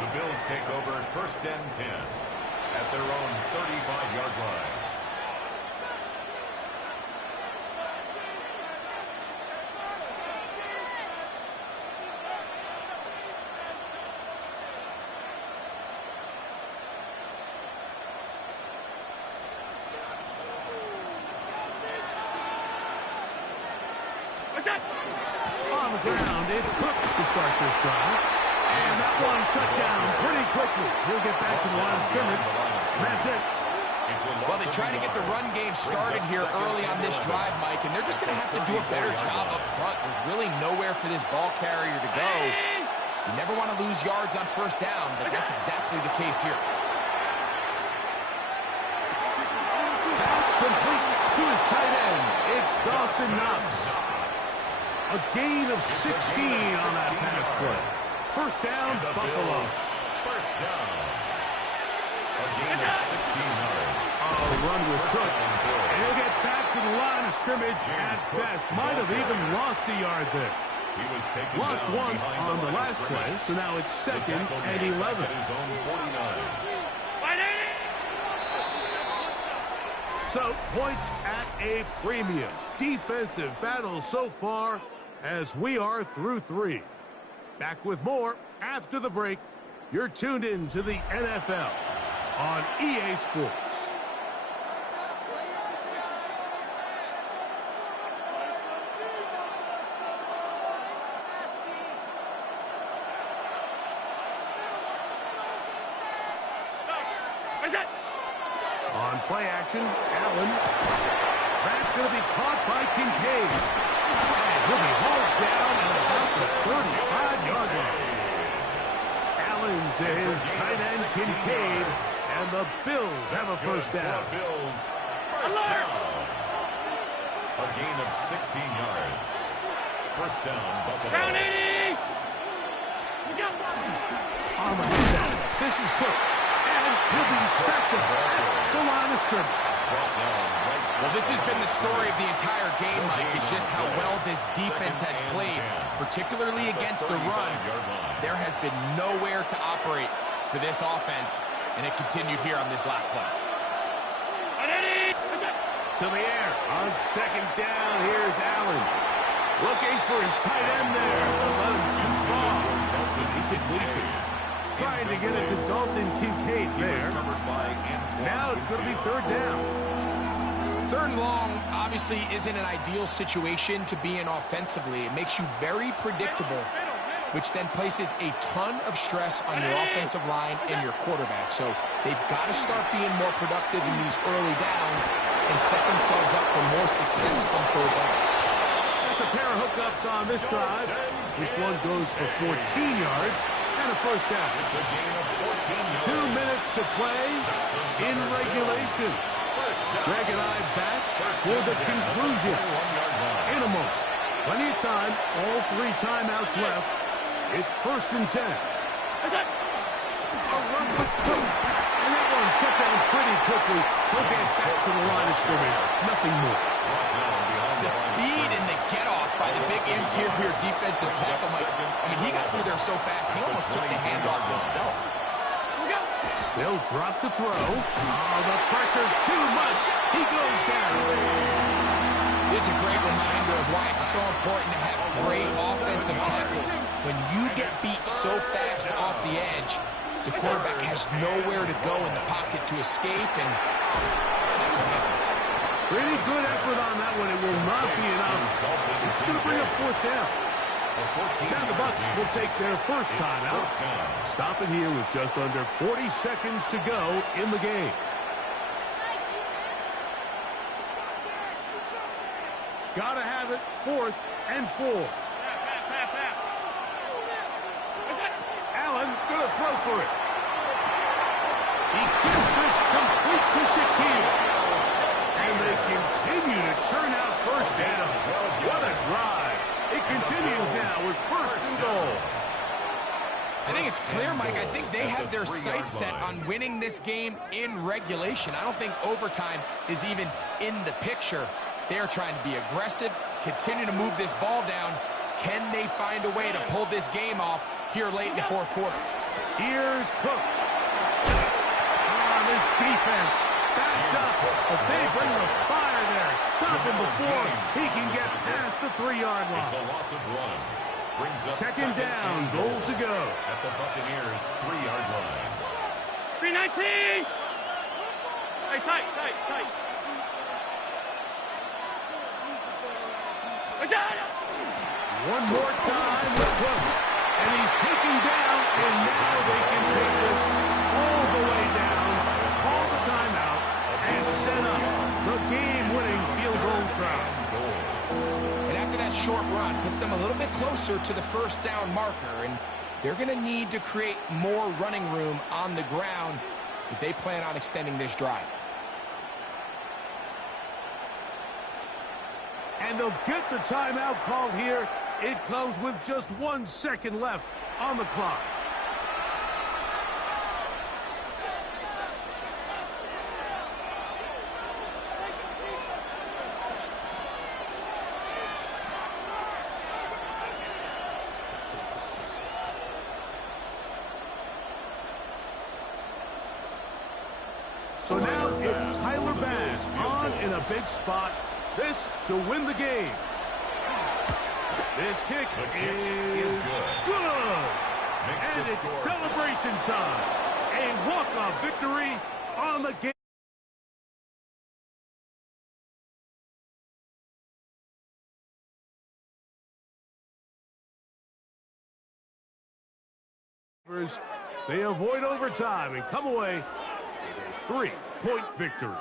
The Bills take over 1st and 10 at their own 35-yard line. On the ground, it's Cook to start this drive. And that one shut down pretty quickly. He'll get back to the line of scrimmage. That's it. Well, they try to get the run game started here early on this drive, Mike, and they're just going to have to do a better job up front. There's really nowhere for this ball carrier to go. You never want to lose yards on 1st down, but that's exactly the case here. That's complete to his tight end. It's Dawson Knox. A gain of 16 on that pass play. First down, Buffalo. First down. A gain of 16 yards. A run with Cook. And he'll get back to the line of scrimmage at best. Might have even lost a yard there. He was taken Lost down one behind on the line last of play, scrimmage. so now it's 2nd and 11. At his own 49. So points at a premium. Defensive battle so far as we are through 3. Back with more after the break. You're tuned in to the NFL on EA Sports. On play action, Allen. That's going to be caught by Kincaid. And he'll be hauled down at about the 35-yard line. Allen to his tight end, Kincaid. And the Bills have a first down. Bills, first down. A gain of 16 yards. First down, Buffalo. Down 80! On the rebound, this is Cook. And he'll be stacked up at the line of scrimmage. Well, this has been the story of the entire game, Mike. It's just how well this defense has played, particularly against the run. There has been nowhere to operate for this offense, and it continued here on this last play. To the air. On second down, here's Allen. Looking for his tight end there. Let him too far. That's an incompletion. Trying to get it to Dalton Kincaid there. Now it's going to be third down. Third and long obviously isn't an ideal situation to be in offensively. It makes you very predictable, which then places a ton of stress on your offensive line and your quarterback. So they've got to start being more productive in these early downs and set themselves up for more success from third down. That's a pair of hookups on this drive. This one goes for 14 yards and a first down. 2 minutes to play in regulation. Greg and I back for the conclusion in a moment. Plenty of time, all 3 timeouts left. It's first and 10. A run with Cook. And that one shut down pretty quickly. He'll get back to the line of scrimmage. Nothing more. The speed and the get-off by the big interior defensive tackle. I mean, he got through there so fast, he almost took the handoff himself. They'll drop to throw. Oh, the pressure too much. He goes down. This is a great reminder of why it's so important to have great offensive tackles. When you get beat so fast off the edge, the quarterback has nowhere to go in the pocket to escape, and that's what happens. Pretty good effort on that one. It will not be enough. It's going to bring up fourth down. Now the Bucs will take their first timeout. Stop it here with just under 40 seconds to go in the game. Gotta have it, 4th and 4. Allen gonna throw for it. He gives this complete to Shaquille. And they continue to churn out first down. What a drive. It continues now with first and goal. I think it's clear, Mike. I think they have their sights set on winning this game in regulation. I don't think overtime is even in the picture. They're trying to be aggressive, continue to move this ball down. Can they find a way to pull this game off here late in the fourth quarter? Here's Cook. This defense backed up, but they bring the fire there. Stop him before he can get past the 3-yard line. It's a loss of 1. Brings up second down, goal to go. At the Buccaneers' 3-yard line. 319! Tight. One more time with Cook. And he's taken down, and now they can take this all the way down, call the timeout, and set up the game-winning field goal try. And after that short run, puts them a little bit closer to the first down marker, and they're going to need to create more running room on the ground if they plan on extending this drive. And they'll get the timeout called here. It comes with just 1 second left on the clock. So now it's Tyler Bass on in a big spot. This to win the game. This kick is good. And it's celebration time. A walk-off victory on the game. They avoid overtime and come away with a 3-point victory.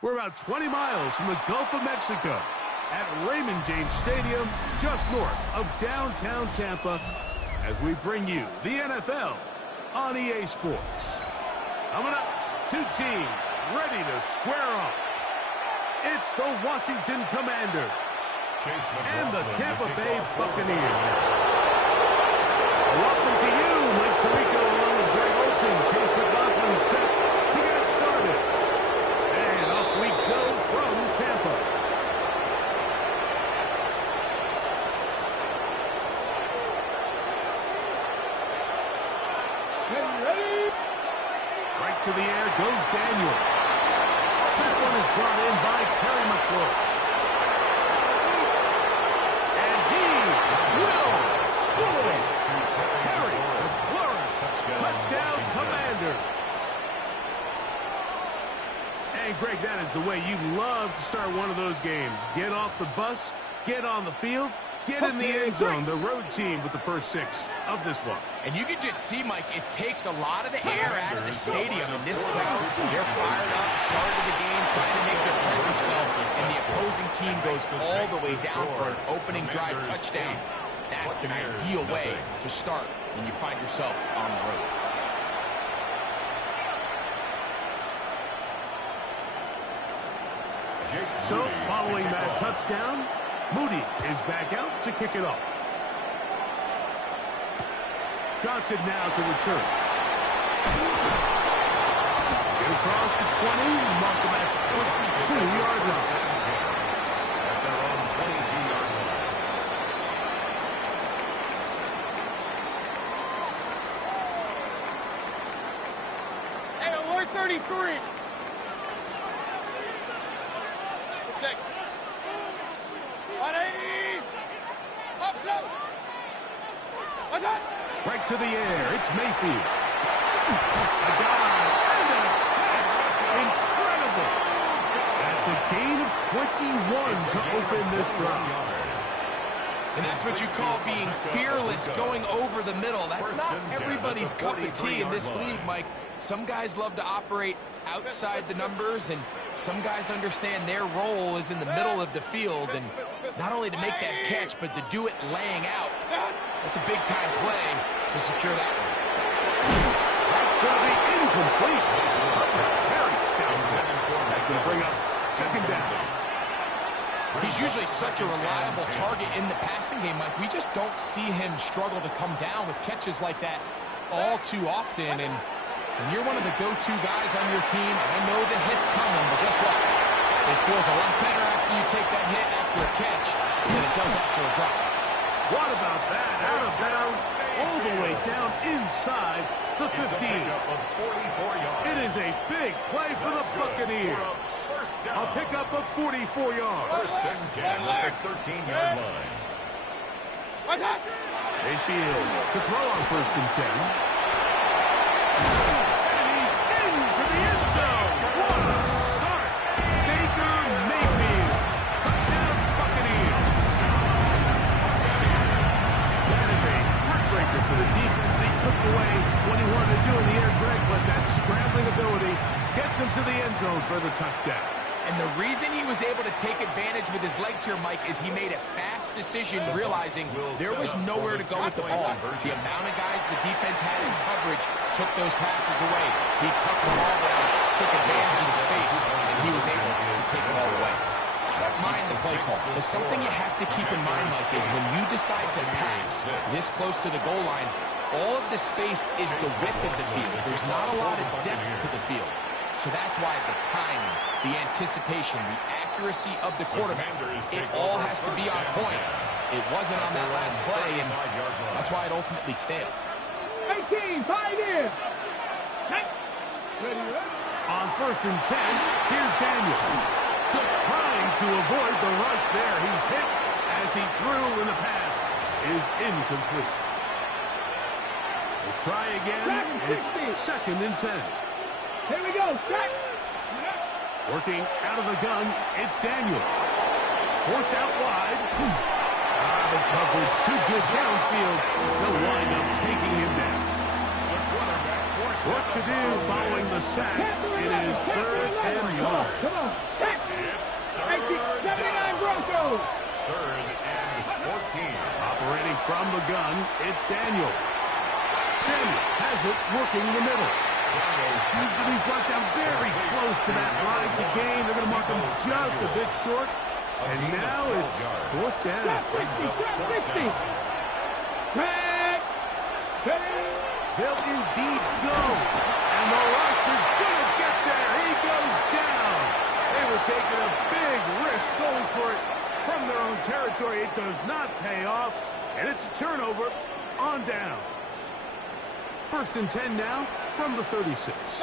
We're about 20 miles from the Gulf of Mexico at Raymond James Stadium, just north of downtown Tampa, as we bring you the NFL on EA Sports. Coming up, two teams ready to square off. It's the Washington Commanders and the Tampa Bay Buccaneers. Welcome to you, Mike Tirico, along with Greg Olsen, Chase McLaughlin set to get it started. And off we go from Tampa. Ready? Right to the air goes Daniel. That one is brought in by Terry McLaurin. And he will score. Terry McLaurin. Touchdown Commanders. Hey, Greg, that is the way you love to start one of those games. Get off the bus, get on the field, get in the end zone. The road team with the first 6 of this one. And you can just see, Mike, it takes a lot of the air out of the stadium. And this crowd, they're fired up, started the game, trying to make their presence felt. And the opposing team goes all the way down for an opening drive touchdown. That's an ideal way to start when you find yourself on the road. So, following that touchdown, Moody is back out to kick it off. Johnson now to return. Get across the 20, mark him at the 22-yard line. At their own 22-yard line. Hey, alert 33. Check. 180. Up, up. What's that? Right to the air, it's Mayfield. A dive and a catch. Incredible. That's a gain of 21 to open this drive. And that's what you call being fearless, going over the middle. That's not everybody's cup of tea in this league, Mike. Some guys love to operate outside the numbers, and some guys understand their role is in the middle of the field, and not only to make that catch, but to do it laying out. That's a big-time play to secure that one. That's going to be incomplete. Very stout. That's going to bring up second down. He's usually such a reliable target in the passing game, Mike. We just don't see him struggle to come down with catches like that all too often. And when you're one of the go-to guys on your team, I know the hit's coming, but guess what? It feels a lot better after you take that hit after a catch than it does after a drop. What about that? Out of bounds, all the way down inside the 15. It is a big play for the Buccaneers. A pickup of 44 yards. First and 10 at the 13-yard line. What's that? Mayfield to throw on first and 10. And he's into the end zone. What a start. Baker Mayfield. Touchdown Buccaneers. That is a heartbreaker for the defense. They took away what he wanted to do in the air, Greg, but that scrambling ability gets him to the end zone for the touchdown. And the reason he was able to take advantage with his legs here, Mike, is he made a fast decision realizing there was nowhere to go with the ball. The amount of guys the defense had in coverage took those passes away. He tucked the ball down, took advantage of the space, and he was able to take it all away. Don't mind the play call. But something you have to keep in mind, Mike, is when you decide to pass this close to the goal line, all of the space is the width of the field. There's not a lot of depth to the field. So that's why the timing, the anticipation, the accuracy of the quarterback, it all has to be on point. It wasn't on that last play, and that's why it ultimately failed. 18, 5 in. Next. Ready. On first and 10, here's Daniel. Just trying to avoid the rush there. He's hit as he threw, and the pass is incomplete. We'll try again. It's second and 10. Here we go. Back. Working out of the gun, it's Daniel. Forced out wide. The coverage too good downfield. They'll wind up taking him down. The quarterback forced What to do following the sack? It is 3rd and long. Come on. Back. It's 79 Broncos. 3rd and 14. Operating from the gun, it's Daniels. Samuel has it working the middle. He's going to be brought down very close to that line to gain. They're going to mark him just a bit short. And now it's 4th down. Drop 50. Back. They'll indeed go. And the rush is going to get there. He goes down. They were taking a big risk going for it from their own territory. It does not pay off. And it's a turnover on down. 1st and 10 now from the 36.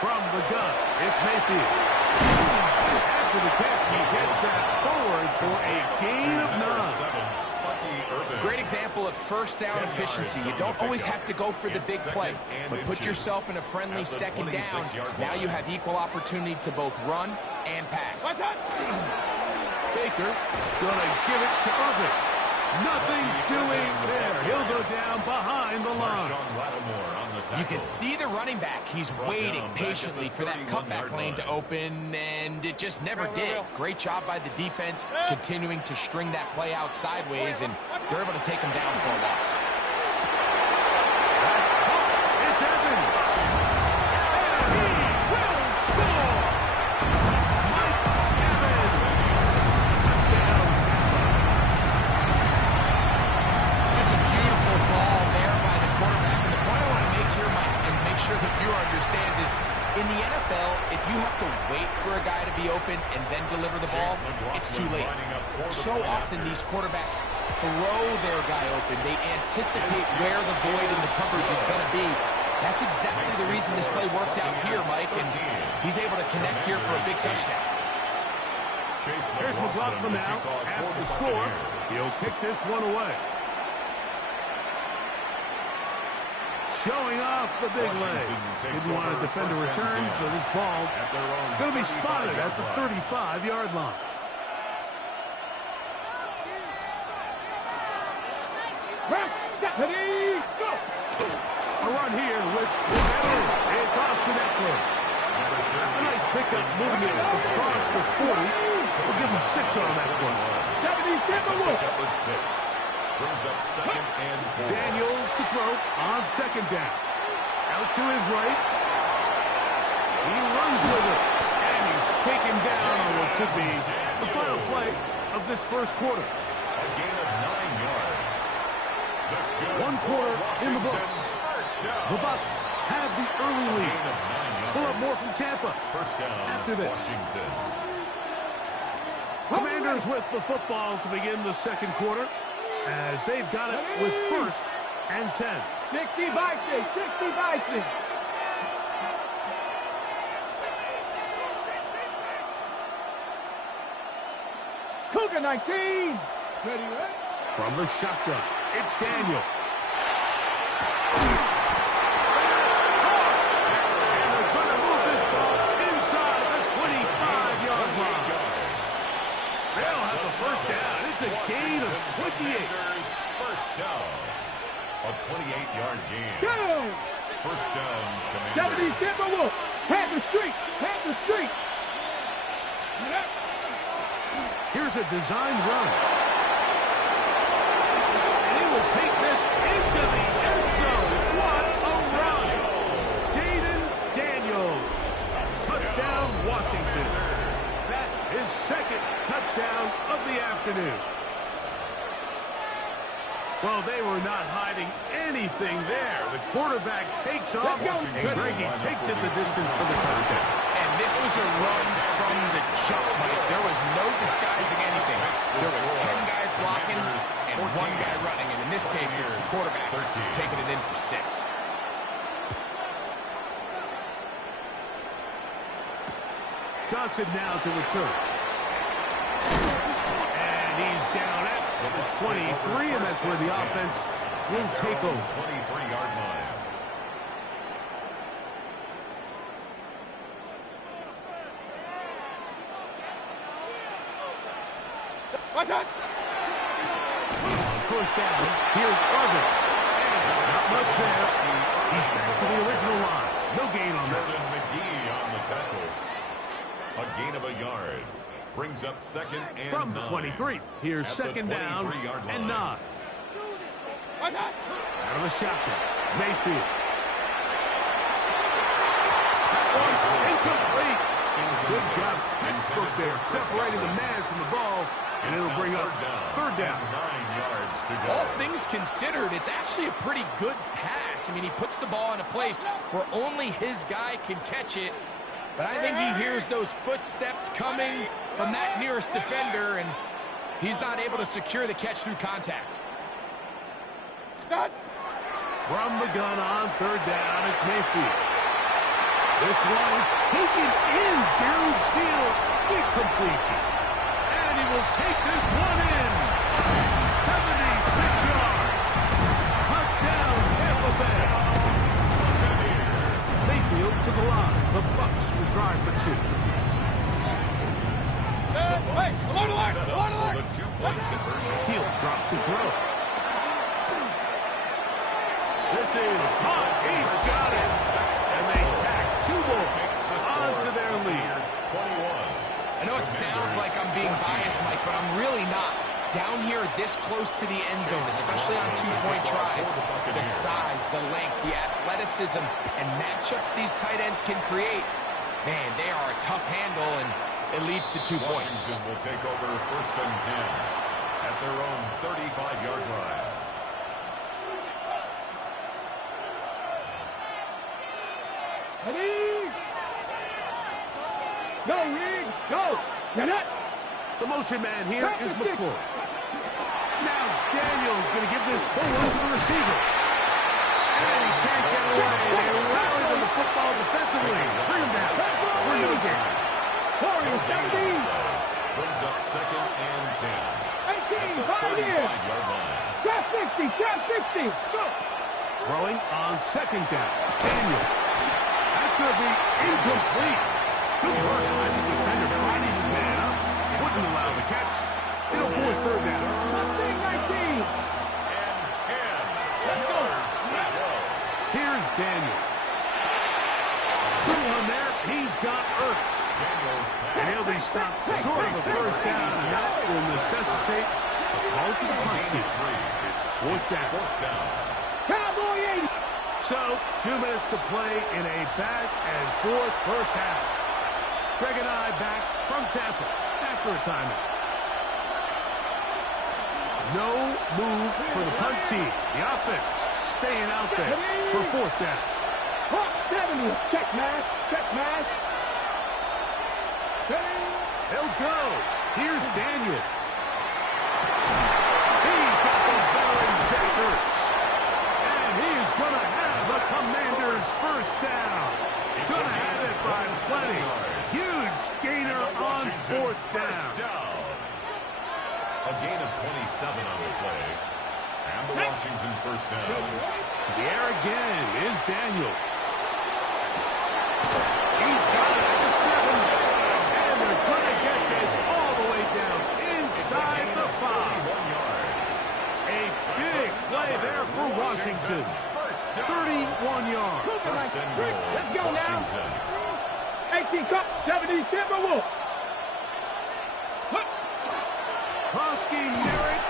From the gun, it's Mayfield. After the catch, he gets that forward for a gain of 9. Great example of 1st down efficiency. You don't always have to go for the big play, but put yourself in a friendly 2nd down. Now you have equal opportunity to both run and pass. Baker gonna give it to Irvin. Nothing doing there. He'll go down behind the line. You can see the running back. He's waiting patiently for that cutback lane to open, and it just never did. Great job by the defense, continuing to string that play out sideways, and they're able to take him down for a loss. It's Evans. And he will score. Mike Evans. Touchdown, Tampa. Just a beautiful ball there by the quarterback. And the point I want to make here, Mike, and make sure the viewer understands is, in the NFL, if you have to wait for a guy to be open and then deliver the ball, it's too late. So often these quarterbacks throw their guy open. They anticipate where the void in the coverage is going to be. That's exactly the reason this play worked out here, Mike, and he's able to connect here for a big touchdown. Here's McLaughlin now. After the score, he'll kick this one away. Showing off the big leg. Didn't want to defend a return, so this ball going to be spotted at the 35-yard line. A run here with Eckler. It's Austin Eckler. A nice pickup moving it across the 40. We'll give him 6 on that one. Brings up 2nd and 4. Daniels to throw on 2nd down. Out to his right. He runs with it. And he's taken down on what should be the final play of this 1st quarter. A gain of 9 yards. That's good. 1 quarter in the books. First down. The Bucs have the early lead. Gain of 9 yards. Pull up more from Tampa. First down. After this. Washington. Commanders with the football to begin the 2nd quarter, as they've got it with 1st and 10. 60 Bison. 60 Bison. Cougar 19. Ready, right? From the shotgun, it's Daniel. And they're going to move this ball inside the 25-yard line. They'll have a 1st down. It's a gain of 28. First down. A 28-yard gain. Go. First down, 70 Commanders. Timberwolves. Panther Street. Panther Street. Here's a designed run. And he will take this into the end zone. What a run. Jaden Daniels. Touchdown, Washington. That's his 2nd touchdown of the afternoon. Well, they were not hiding anything there. The quarterback takes off, and Greggy takes it the distance for the touchdown. And this was a run from the jump, Mike. There was no disguising anything. There was 10 guys blocking and 1 guy running. And in this case, it's the quarterback taking it in for 6. Johnson now to return. And he's down at the 23, and that's where the offense will take over. 23-yard line. What's that? On 1st down, here's Irvin. And not much there. He's back to the Brings up second and From the 9. 23, here's At the second down 23-yard and line. 9. Out of the shotgun, Mayfield. That one incomplete. Good job, textbook there, separating the man from the ball, and it'll bring up third down. 9 yards to go. All things considered, it's actually a pretty good pass. I mean, he puts the ball in a place where only his guy can catch it. But I think he hears those footsteps coming from that nearest defender, and he's not able to secure the catch through contact. From the gun on third down, it's Mayfield. This one is taken in downfield. Big completion. And he will take this one in. 76 yards. Touchdown, Tampa Bay. Mayfield to the line. The Bucs will drive for 2. Set up for the two-point conversion. He'll drop to throw. This is hot. He's got it. And they tack 2 more onto their lead. I know it sounds like I'm being biased, Mike, but I'm really not. Down here this close to the end zone, especially on two-point tries, the size, the length, the athleticism, and matchups these tight ends can create, man, they are a tough handle, and it leads to 2 points. Washington will take over first and 10 at their own 35-yard line. Ready? Go, Reed, go. Get it. The motion man here is McCoy. Now Daniels going to give this ball to the receiver. And he can't get away. They rally to the football defensively. Bring him down. For you again. Corey, 17. Brings up second and 10. 18, 5 years. 35-yard line. Trap 60, trap 60. Go. Throwing on second down. Daniels. That's going to be incomplete. Good work by the defender. Bodied his man up. Wouldn't allow the catch. It'll force third down. 19. And 10 yards to go. Here's Daniels. Sitting on there, he's got Ertz. And he'll be stopped short of a first down, and that will necessitate a call to the punt team. It's fourth down. Cowboy 80. So, 2 minutes to play in a back-and-forth first half. Greg and I back from Tampa after a timeout. No move for the punt team. The offense staying out there for fourth down. Hot 70. Check mash. Check mash. They'll go. Here's Daniels. He's got the veteran Zach Ertz. And he's going to have the Commanders' first down. Going to have it by plenty. Huge gainer on fourth down. A gain of 27 on the play. And the Washington first down. To the air again is Daniels. He's got it at the 7. And they're going to get this all the way down inside the 5. 31 yards. A big play there for Washington. 31 yards. First and goal. Let's go now. Washington. 18 Cup, 70 Timberwolves. Hosky Merritt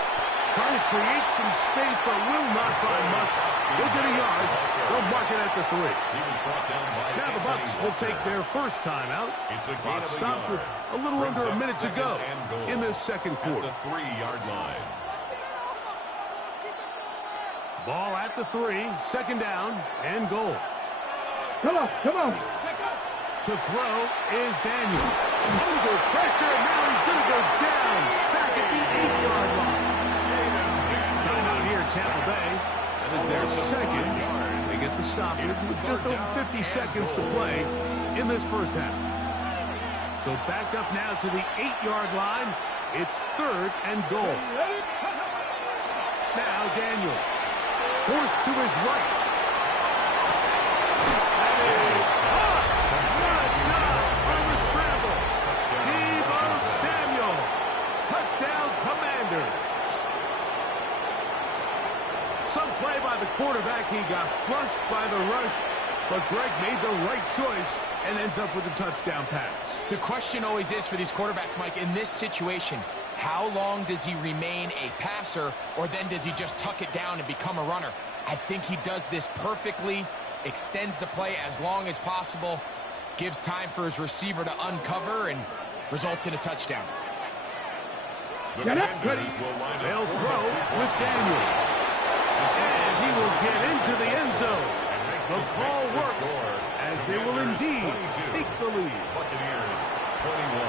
trying to create some space, but will not find much. He'll get a yard. They'll mark it at the 3. He was brought down by Now the Bucs will take their first timeout. It's a gain Clock of a stops yard. with a little Brings under a up minute to second go and goal in this second quarter. At the 3-yard line. Ball at the 3, second down and goal. Come on, come on. To throw is Daniels. Under pressure, and now he's going to go down back at the 8-yard line. Timeout here, Tampa Bay. That is their second. They get the stoppage with just over 50 seconds to play in this first half. So back up now to the 8-yard line. It's third and goal. Now Daniels. Forced to his right. That is caught. What a knock on the scramble. Deebo Samuel. Touchdown, Commanders. Some play by the quarterback. He got flushed by the rush. But Greg made the right choice and ends up with a touchdown pass. The question always is for these quarterbacks, Mike, in this situation, how long does he remain a passer, or then does he just tuck it down and become a runner? I think he does this perfectly, extends the play as long as possible, gives time for his receiver to uncover, and results in a touchdown. The Commanders will line up. They'll throw with Daniel. And he will get into the end zone. The call works, as they will indeed take the lead. Buccaneers 21.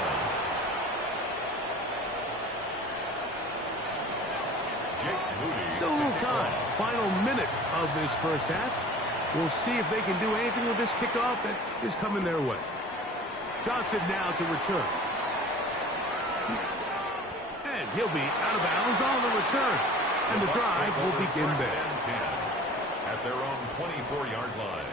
Jake Moody. Still a little time. Final minute of this first half. We'll see if they can do anything with this kickoff that is coming their way. Johnson now to return. And he'll be out of bounds on the return. And the drive will begin there. At their own 24-yard line.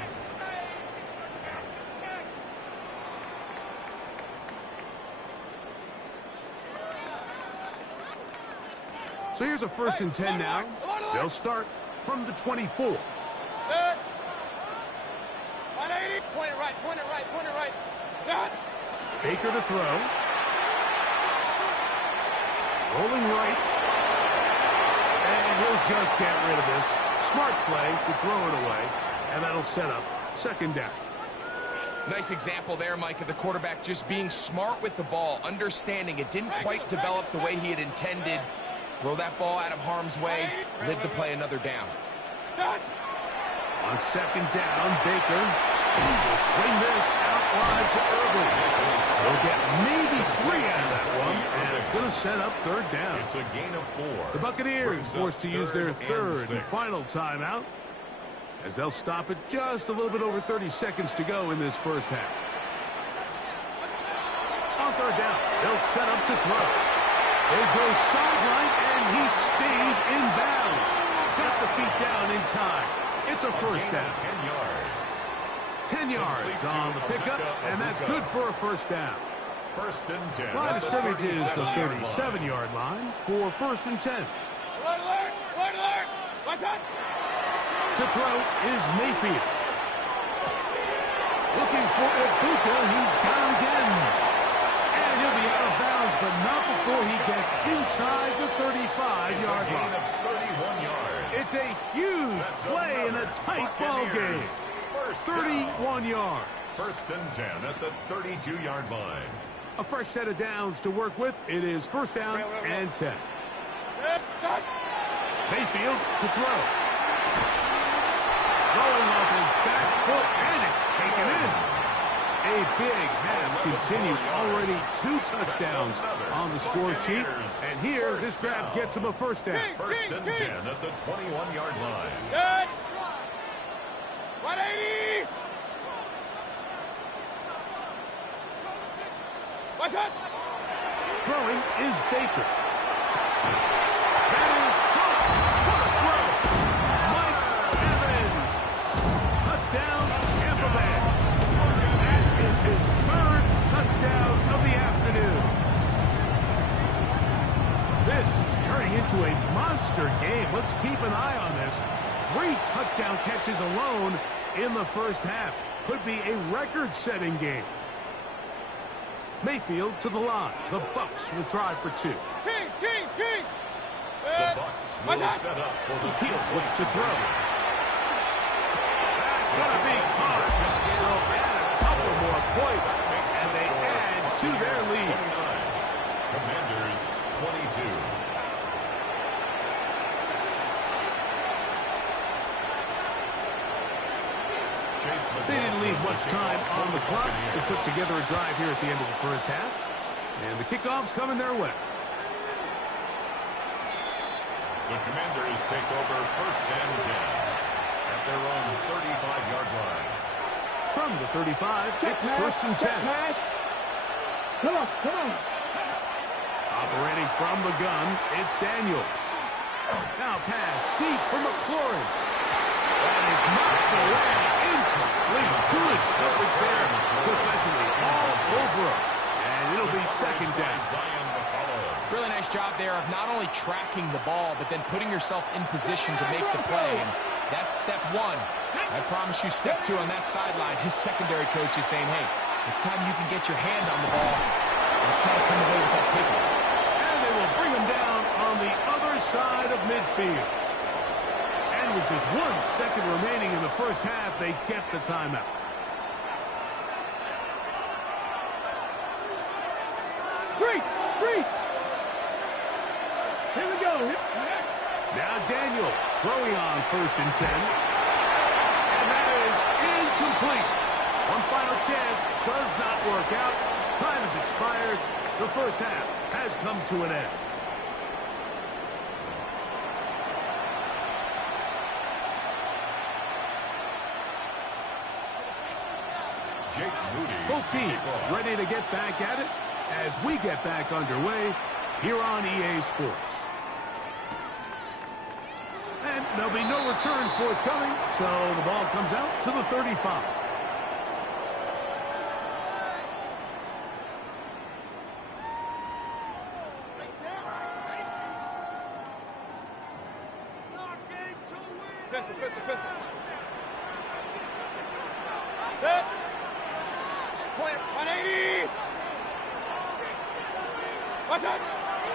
So here's a 1st and 10 now. They'll start from the 24. 180. Point it right, point it right, point it right. Baker to throw. Rolling right. And he'll just get rid of this. Smart play to throw it away. And that'll set up 2nd down. Nice example there, Mike, of the quarterback just being smart with the ball, understanding it didn't quite develop the way he had intended. Throw that ball out of harm's way, live to play another down. On 2nd down, Baker will swing this out wide to Irvin. They'll get maybe 3 out of that one, and it's going to set up 3rd down. It's a gain of 4. The Buccaneers forced to use their 3rd and final timeout, as they'll stop it just a little bit over 30 seconds to go in this first half. On 3rd down, they'll set up to throw. They go sideline, and he stays in bounds. Got the feet down in time. It's a 1st down. 10 yards. 10 yards on the pickup, and that's good for a 1st down. 1st and 10. Line of scrimmage is the 37-yard line for 1st and 10. To throw is Mayfield. Looking for Ibuka. He's got him again. And he'll be out of bounds, but not before he gets inside the 35-yard line. 31 yards. It's a huge play in a tight ball game. 31 yards. 1st and 10 at the 32-yard line. A fresh set of downs to work with. It is 1st down and 10. Mayfield to throw. Throwing off his back foot, and it's taken in. A big half continues. Already 2 touchdowns on the score sheet. And here, this grab gets him a 1st down. 1st and 10 at the 21-yard line. 180. Throwing is Baker. That is caught. What a throw. Mike Evans. Touchdown, Tampa Bay. That is his 3rd touchdown of the afternoon. This is turning into a monster game. Let's keep an eye on this. 3 touchdown catches alone in the first half. Could be a record-setting game. Mayfield to the line. The Bucs will try for 2. Kings. The Bucs will set up for the He'll look to throw. That's going to be caught. So add a couple more points, and they add to their lead. 29. Commanders 22. They didn't leave much time on the clock to put together a drive here at the end of the first half. And the kickoff's coming their way. The Commanders take over 1st and 10 at their own 35-yard line. From the 35, it's 1st and 10. Come on. Operating from the gun, it's Daniels. Now pass deep for McLaurin. That is knocked away. Incomplete. Good coverage there. Defensively all over him. And it'll be 2nd down. Really nice job there of not only tracking the ball, but then putting yourself in position to make the play. And That's step one. I promise you step two on that sideline. His secondary coach is saying, hey, next time you can get your hand on the ball, let's try to come away with that takeaway. And they will bring him down on the other side of midfield. And with just 1 second remaining in the first half, they get the timeout. Free. Here we go. Now Daniels throwing on 1st and 10. And that is incomplete. One final chance does not work out. Time has expired. The first half has come to an end. Both teams ready to get back at it as we get back underway here on EA Sports. And there'll be no return forthcoming, so the ball comes out to the 35.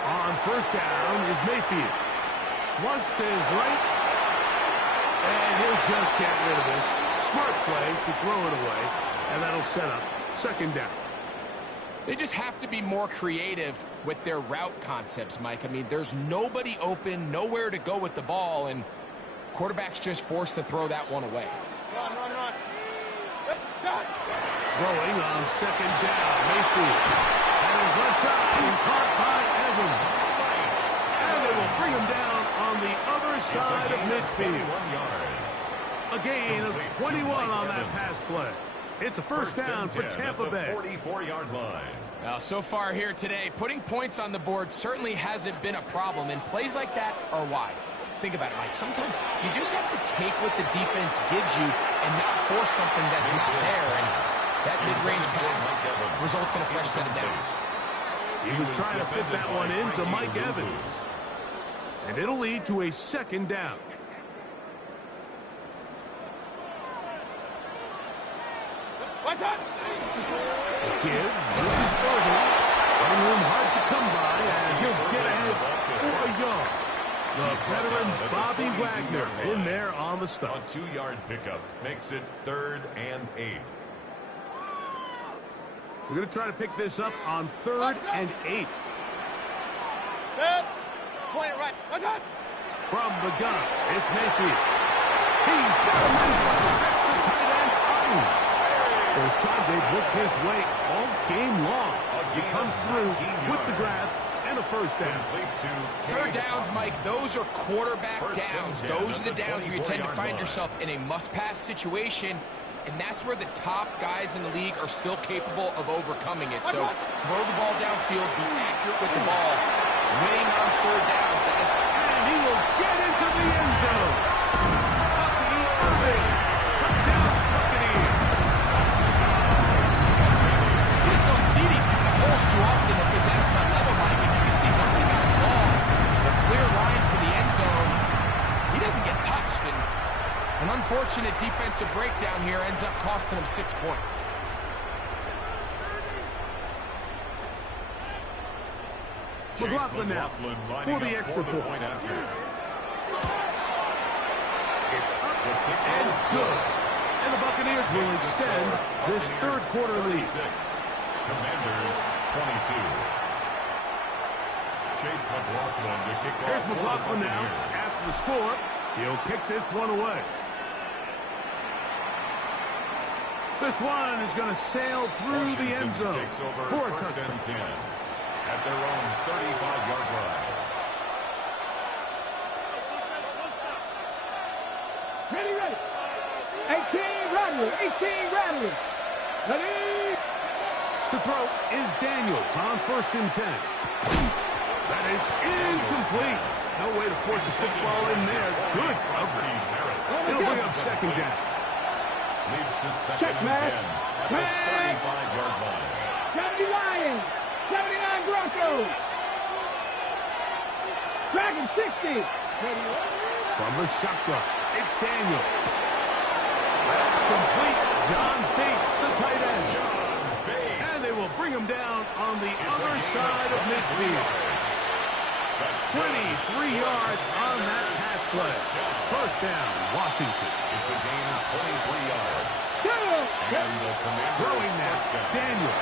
On first down is Mayfield. Flushed to his right. And he'll just get rid of this. Smart play to throw it away. And that'll set up 2nd down. They just have to be more creative with their route concepts, Mike. I mean, there's nobody open, nowhere to go with the ball, and quarterback's just forced to throw that one away. Run. Throwing on 2nd down, Mayfield. And his left side and caught by Evans. And they will bring him down on the other side of midfield. A gain of 21 on that pass play. It's a first down for Tampa Bay. 44-yard line. Now, so far here today, putting points on the board certainly hasn't been a problem, and plays like that are why. Think about it, Mike. Sometimes you just have to take what the defense gives you and not force something that's not there, and that mid-range pass results in a fresh set of downs. He was trying to fit that one into Mike Evans. And it'll lead to a 2nd down. Again, this is Irvin. Running room hard to come by as he'll get ahead for a yard. The veteran Bobby Wagner in there on the stop. A 2-yard pickup makes it 3rd and 8. We're going to try to pick this up on 3rd and 8. From the gun, it's Mayfield. He's got a man. That's the tight end. First time they've looked his way all game long. He comes through with the grass and a first down. 3rd downs, Mike, those are quarterback downs. Those are the downs where you tend to find yourself in a must-pass situation, and that's where the top guys in the league are still capable of overcoming it. So throw the ball downfield, be accurate with the ball. Winning on 3rd downs, and he will get into the end zone. Too often at this NFL level, Mike, and you can see once he got the ball, the clear line to the end zone, he doesn't get touched, and an unfortunate defensive breakdown here ends up costing him 6 points. McLaughlin now for the extra point. It's up and good. And the Buccaneers will extend this 3rd quarter lead. Commanders 22. Chase McLaughlin to kick off. Here's McLaughlin now. After the score, he'll kick this one away. This one is going to sail through the end zone for a touchdown. 10 at their own 35-yard line. Ready. 18 rattling. Ready. To throw is Daniels on 1st and 10. That is incomplete. No way to force the football in there. Good coverage. It'll bring up 2nd down. Leads to 2nd and 10 at the 35-yard line. 70 Lions. 79 Broncos. Dragon 60. From the shotgun, It's Daniel. That's complete. John Bates, the tight end. And they will bring him down on the other side of midfield. 23 yards on that pass play. First down, Washington. It's a gain of 23 yards. Throwing now, Daniel.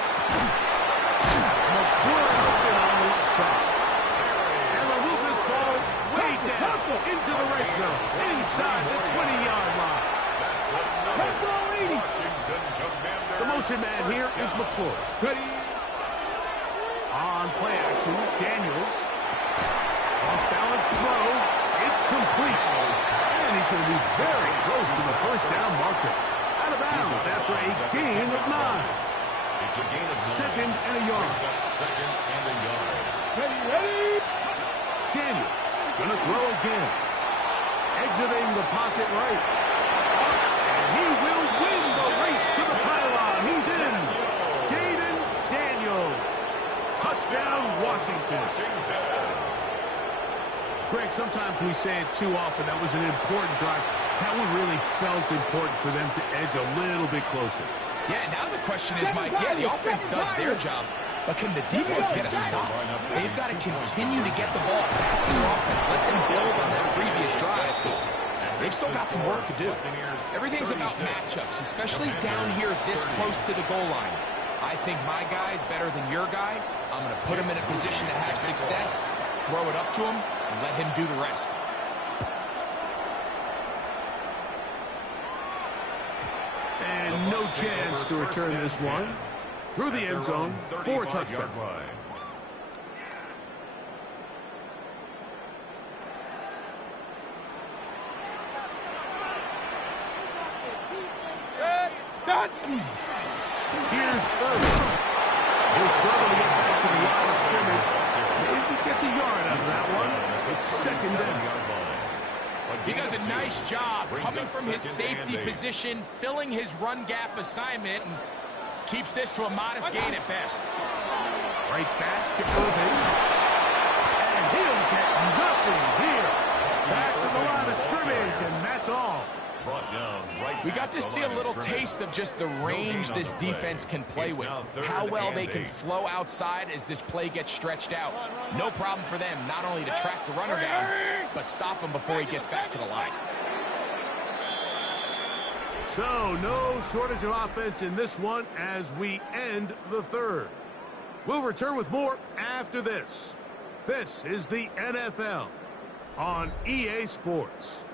McClure open on the left side. And they'll move this ball way down into the red zone, inside the 20-yard line. The motion man here is McClure. On play action, Daniels. Off-balance throw. It's complete. And he's going to be very close to the first down marker. Out of bounds after a gain of 9. It's a gain of 9. Second and a yard. Second and a yard. Ready. Daniel going to throw again. Exiting the pocket right. And he will win the race to the pylon. He's in. Jaden Daniel. Touchdown, Washington. Greg, sometimes we say it too often. That was an important drive. That one really felt important for them to edge a little bit closer. Yeah, now the question is, Mike, the offense does their job, but can the defense get a stop? They've got to continue to get the ball back to their offense. Let them build on that previous drive, because they've still got some work to do. Everything's about matchups, especially down here this close to the goal line. I think my guy's better than your guy. I'm going to put him in a position to have success, throw it up to him, and let him do the rest. And no chance to return this one. Through the end zone for a touchdown. Here's Irvin. He'll struggle to get back to the line of scrimmage. Maybe he gets a yard out of that one. It's second down. He does a nice job coming from his safety position, filling his run gap assignment, and keeps this to a modest gain at best. Right back to Irvin. And he'll get nothing here. Back to the line of scrimmage, and that's all. We got to see a little taste of just the range this defense can play with. How well they can flow outside as this play gets stretched out. No problem for them not only to track the runner down, but stop him before he gets back to the line. So no shortage of offense in this one as we end the third. We'll return with more after this. This is the NFL on EA Sports.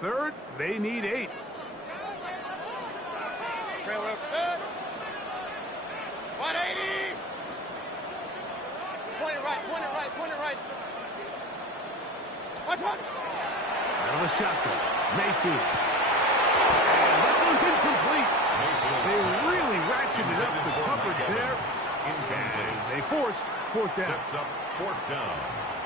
Third, they need 8. 180. Point it right. Watch one. Out of the shotgun, Mayfield. And that one's incomplete. They really ratcheted up the coverage there. And they force fourth down. Sets up fourth down.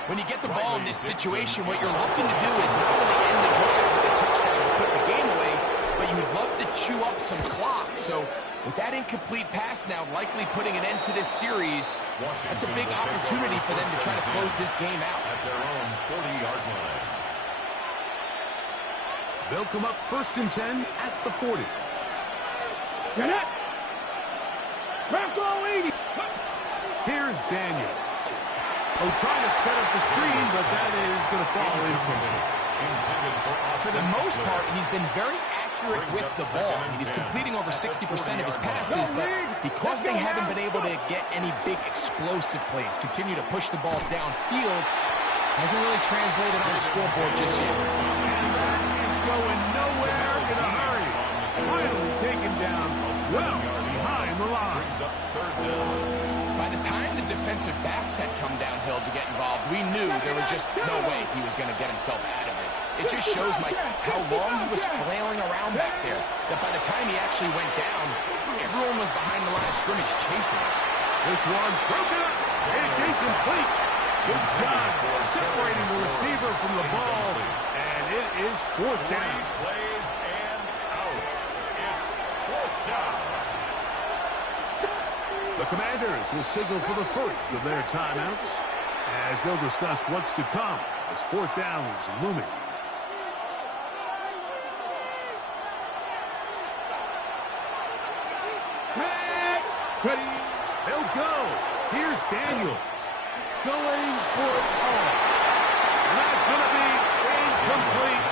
When you get the ball in this situation, what you're looking to do is not only end the drive with a touchdown to put the game away, but you'd love to chew up some clock. So with that incomplete pass now likely putting an end to this series, that's a big opportunity for them to try to close this game out. At their own 40-yard line. They'll come up first and 10 at the 40. Get it. Marco 80. Here's Daniel. Trying to set up the screen, but that is going to fall incomplete. For the most part, he's been very accurate with the ball. He's completing over 60% of his passes, but because they haven't been able to get any big explosive plays, continue to push the ball downfield, hasn't really translated on the scoreboard just yet. And that is going nowhere in a hurry. Finally taken down well behind the line. By the time the defensive backs had come downhill to get involved, we knew there was just no way he was going to get himself out of this. It just shows, Mike, how long he was flailing around back there, that by the time he actually went down, everyone was behind the line of scrimmage chasing him. This one broken up. It's incomplete. Good job separating the receiver from the ball, and it is fourth down. Plays and out. It's fourth down. The Commanders will signal for the first of their timeouts. as they'll discuss what's to come as fourth down is looming. They'll go. Here's Daniels going for it all. And that's going to be incomplete.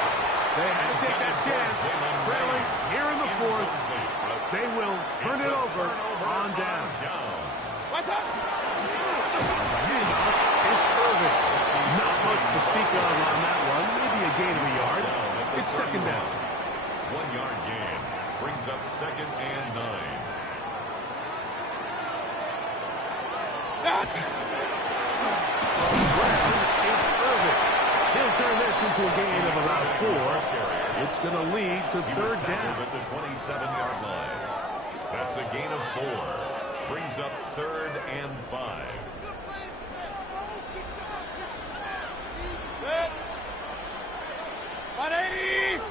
They had to take that chance. Trailing here in the fourth. They will turn it over on down. What's up? Handoff. It's Irvin. Not much to speak of on that one. Maybe a gain of a yard. It's second down. 1 yard gain brings up 2nd and 9. It's Irvin. He'll turn this into a gain of about 4. It's going to lead to third down. At the 27-yard line. That's a gain of 4. Brings up 3rd and 5. Set. 180.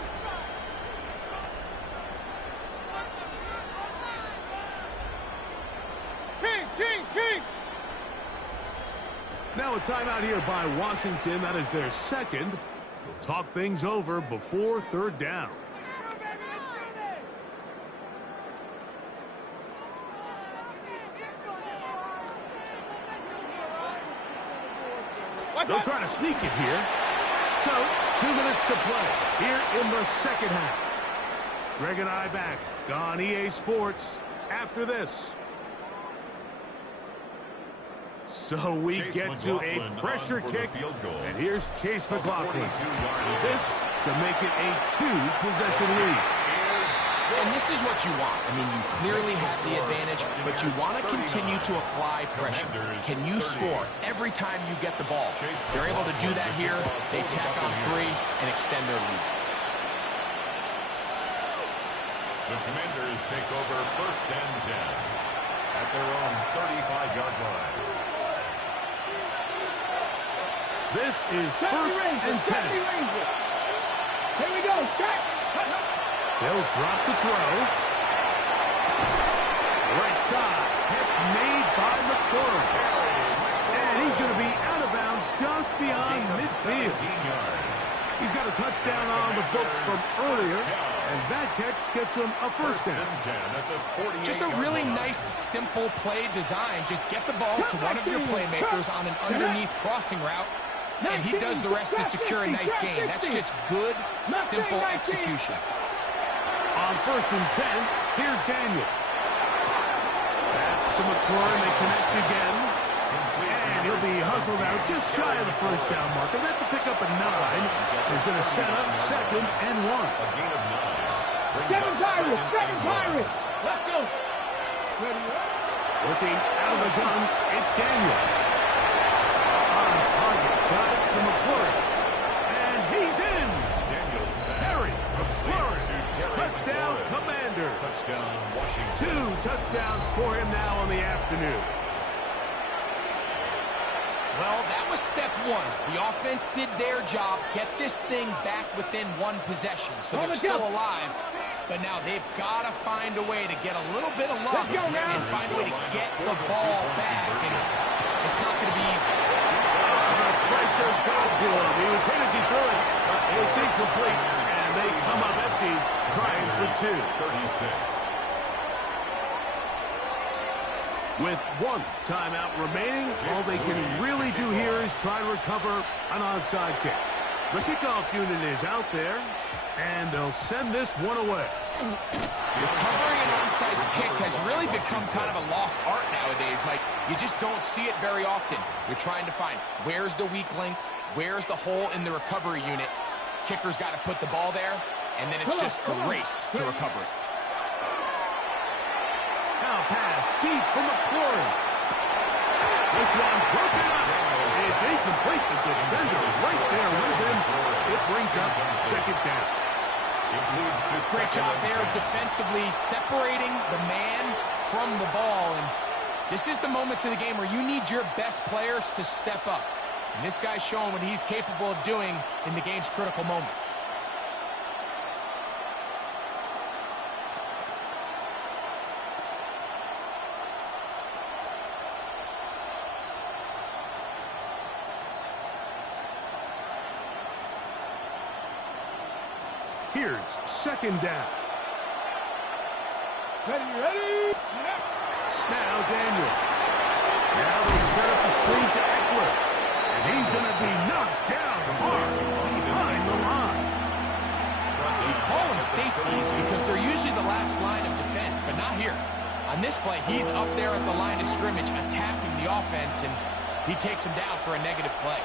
Kings. Now a timeout here by Washington. That is their second. We'll talk things over before third down. They'll try to sneak it here. So, 2 minutes to play here in the second half. Greg and I back on EA Sports after this. So we get to a pressure kick, and here's Chase McLaughlin. This to make it a 2-possession lead. And this is what you want. I mean, you clearly have the advantage, but you want to continue to apply pressure. Can you score every time you get the ball? They're able to do that here. They tack on 3 and extend their lead. The Commanders take over 1st and 10 at their own 35-yard line. This is 1st and 10. Here we go. They'll drop to throw. Right side. Catch made by McCord. And he's going to be out of bounds just beyond midfield. He's got a touchdown on the books from earlier, and that catch gets him a first down. Just a really nice, simple play design. Just get the ball to one of your playmakers on an underneath crossing route, and he does the rest to secure a nice gain. That's just good, simple execution. On 1st and 10, here's Daniels. That's to McCord. They connect again. And he'll be hustled out just shy of the first down marker. That's a pickup of 9. He's going to set up 2nd and 1. A gain of 9. Second Pirates. Let's go. Working out of the gun, it's Daniels. On target. Got it to McCord. And he's in. Daniels Harry McCord. Touchdown, Commanders. Touchdown, Washington. 2 touchdowns for him now on the afternoon. Well, that was step 1. The offense did their job, get this thing back within 1 possession, so they're still alive. But now they've got to find a way to get a little bit of luck and find a way to get the ball back. And it's not going to be easy. The pressure got to him. He was hit as he threw it. It's incomplete, and they come up empty, trying for 2. 36. With 1 timeout remaining, all they can really do here is try to recover an onside kick. The kickoff unit is out there, and they'll send this one away. Recovering an onside kick has really become kind of a lost art nowadays, Mike. You just don't see it very often. You're trying to find where's the weak link, where's the hole in the recovery unit. Kicker's got to put the ball there, and then it's just a race to recover it. Now pass deep from McCord. This one broken up. It's incomplete. The defender right there with him. It brings up 2nd down. Great job there defensively, separating the man from the ball. And this is the moments of the game where you need your best players to step up. And this guy's showing what he's capable of doing in the game's critical moment. Here's second down. Ready? Now Daniels. Now they set up the screen to Eckler. And he's going to be knocked down behind the line. We call them safeties because they're usually the last line of defense, but not here. On this play, he's up there at the line of scrimmage attacking the offense, and he takes him down for a negative play.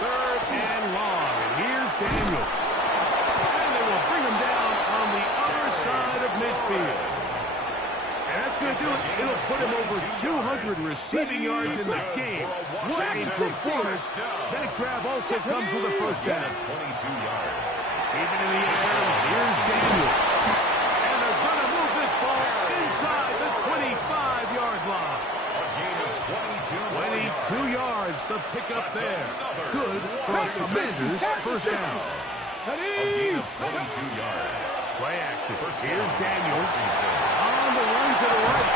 Third and long. And here's Daniels. And they will bring him down on the other side of midfield. And that's going to do it. It'll put him over 200 receiving yards in the game. What a performance. That grab also comes with a first down. 22 yards. Even in the air, here's Daniels. And they're going to move this ball inside the 25-yard line. A gain of 22 yards, the pickup there. Good for a Commanders first down. A gain of 22 yards. Play action. Here's Daniels on the run to the right.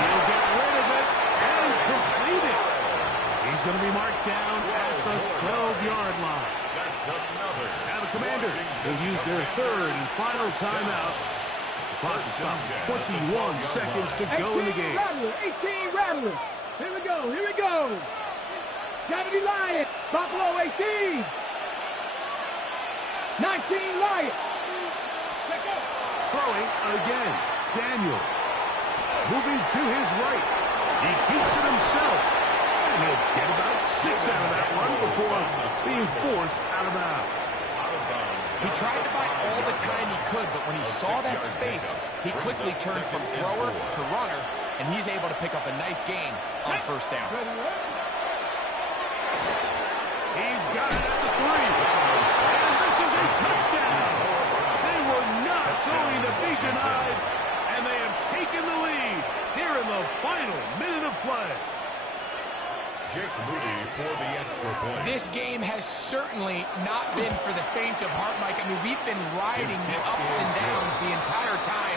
He'll get rid of it and complete it. He's going to be marked down at the 12-yard line. That's another. Now the Commanders will use their third and final timeout. The clock is stopped. 21 seconds to go in the game. 18 Rattlers. Here we go. Gotta be Lions. Buffalo 18. 19 Lions. Throwing again. Daniel. Moving to his right. He keeps it himself. And he'll get about 6 out of that one before being forced out of bounds. He tried to buy all the time he could, but when he saw that space, he quickly turned from thrower to runner, and he's able to pick up a nice gain on first down. He's got it at the 3. And this is a touchdown. They were not going to be denied, and they have taken the lead here in the final minute of play. Jake Moody for the extra point. This game has certainly not been for the faint of heart, Mike. I mean, we've been riding the ups and downs the entire time.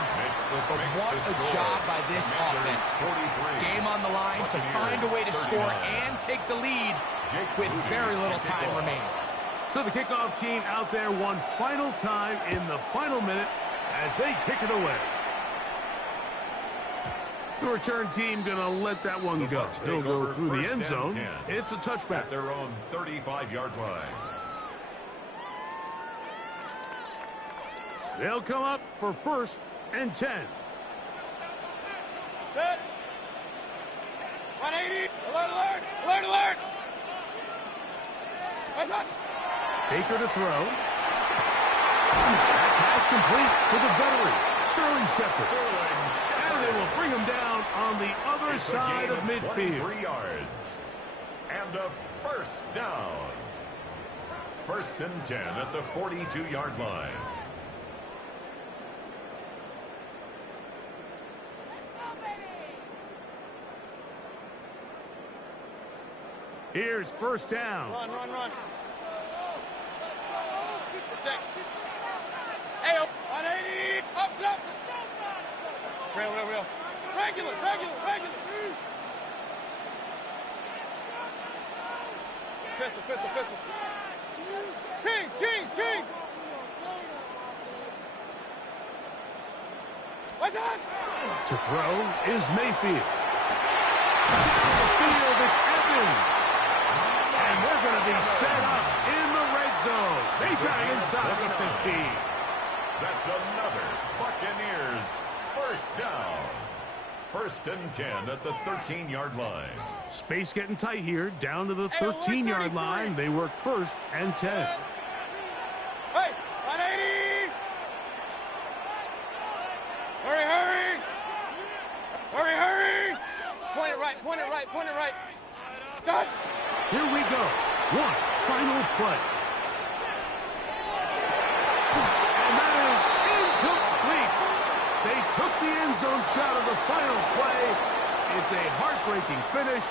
But what a job by this offense. Game on the line to find a way to score and take the lead with very little time remaining. So the kickoff team out there one final time in the final minute as they kick it away. The return team going to let that one go. Still go through the end zone. It's a touchback. At their own 35-yard line. They'll come up for first and 10. Set. 180. Alert. What's up? Baker to throw. That pass complete to the veteran, Sterling Shepard. And they will bring him down on the other side of midfield. 23 yards. And a first down. First and 10 at the 42-yard line. Here's first down. Run. Hey, 180. Up. Real. Regular. Pistol. Kings. What's on? To throw is Mayfield. Down the field, it's Evans. And they're going to be set up in the red zone. They've got it inside the 15. That's another Buccaneers first down. First and 10 at the 13-yard line. Space getting tight here, down to the 13-yard line. They work first and 10. Hey, 180. Hurry. Point it right. Start. Here we go. One final play. And that is incomplete. They took the end zone shot of the final play. It's a heartbreaking finish.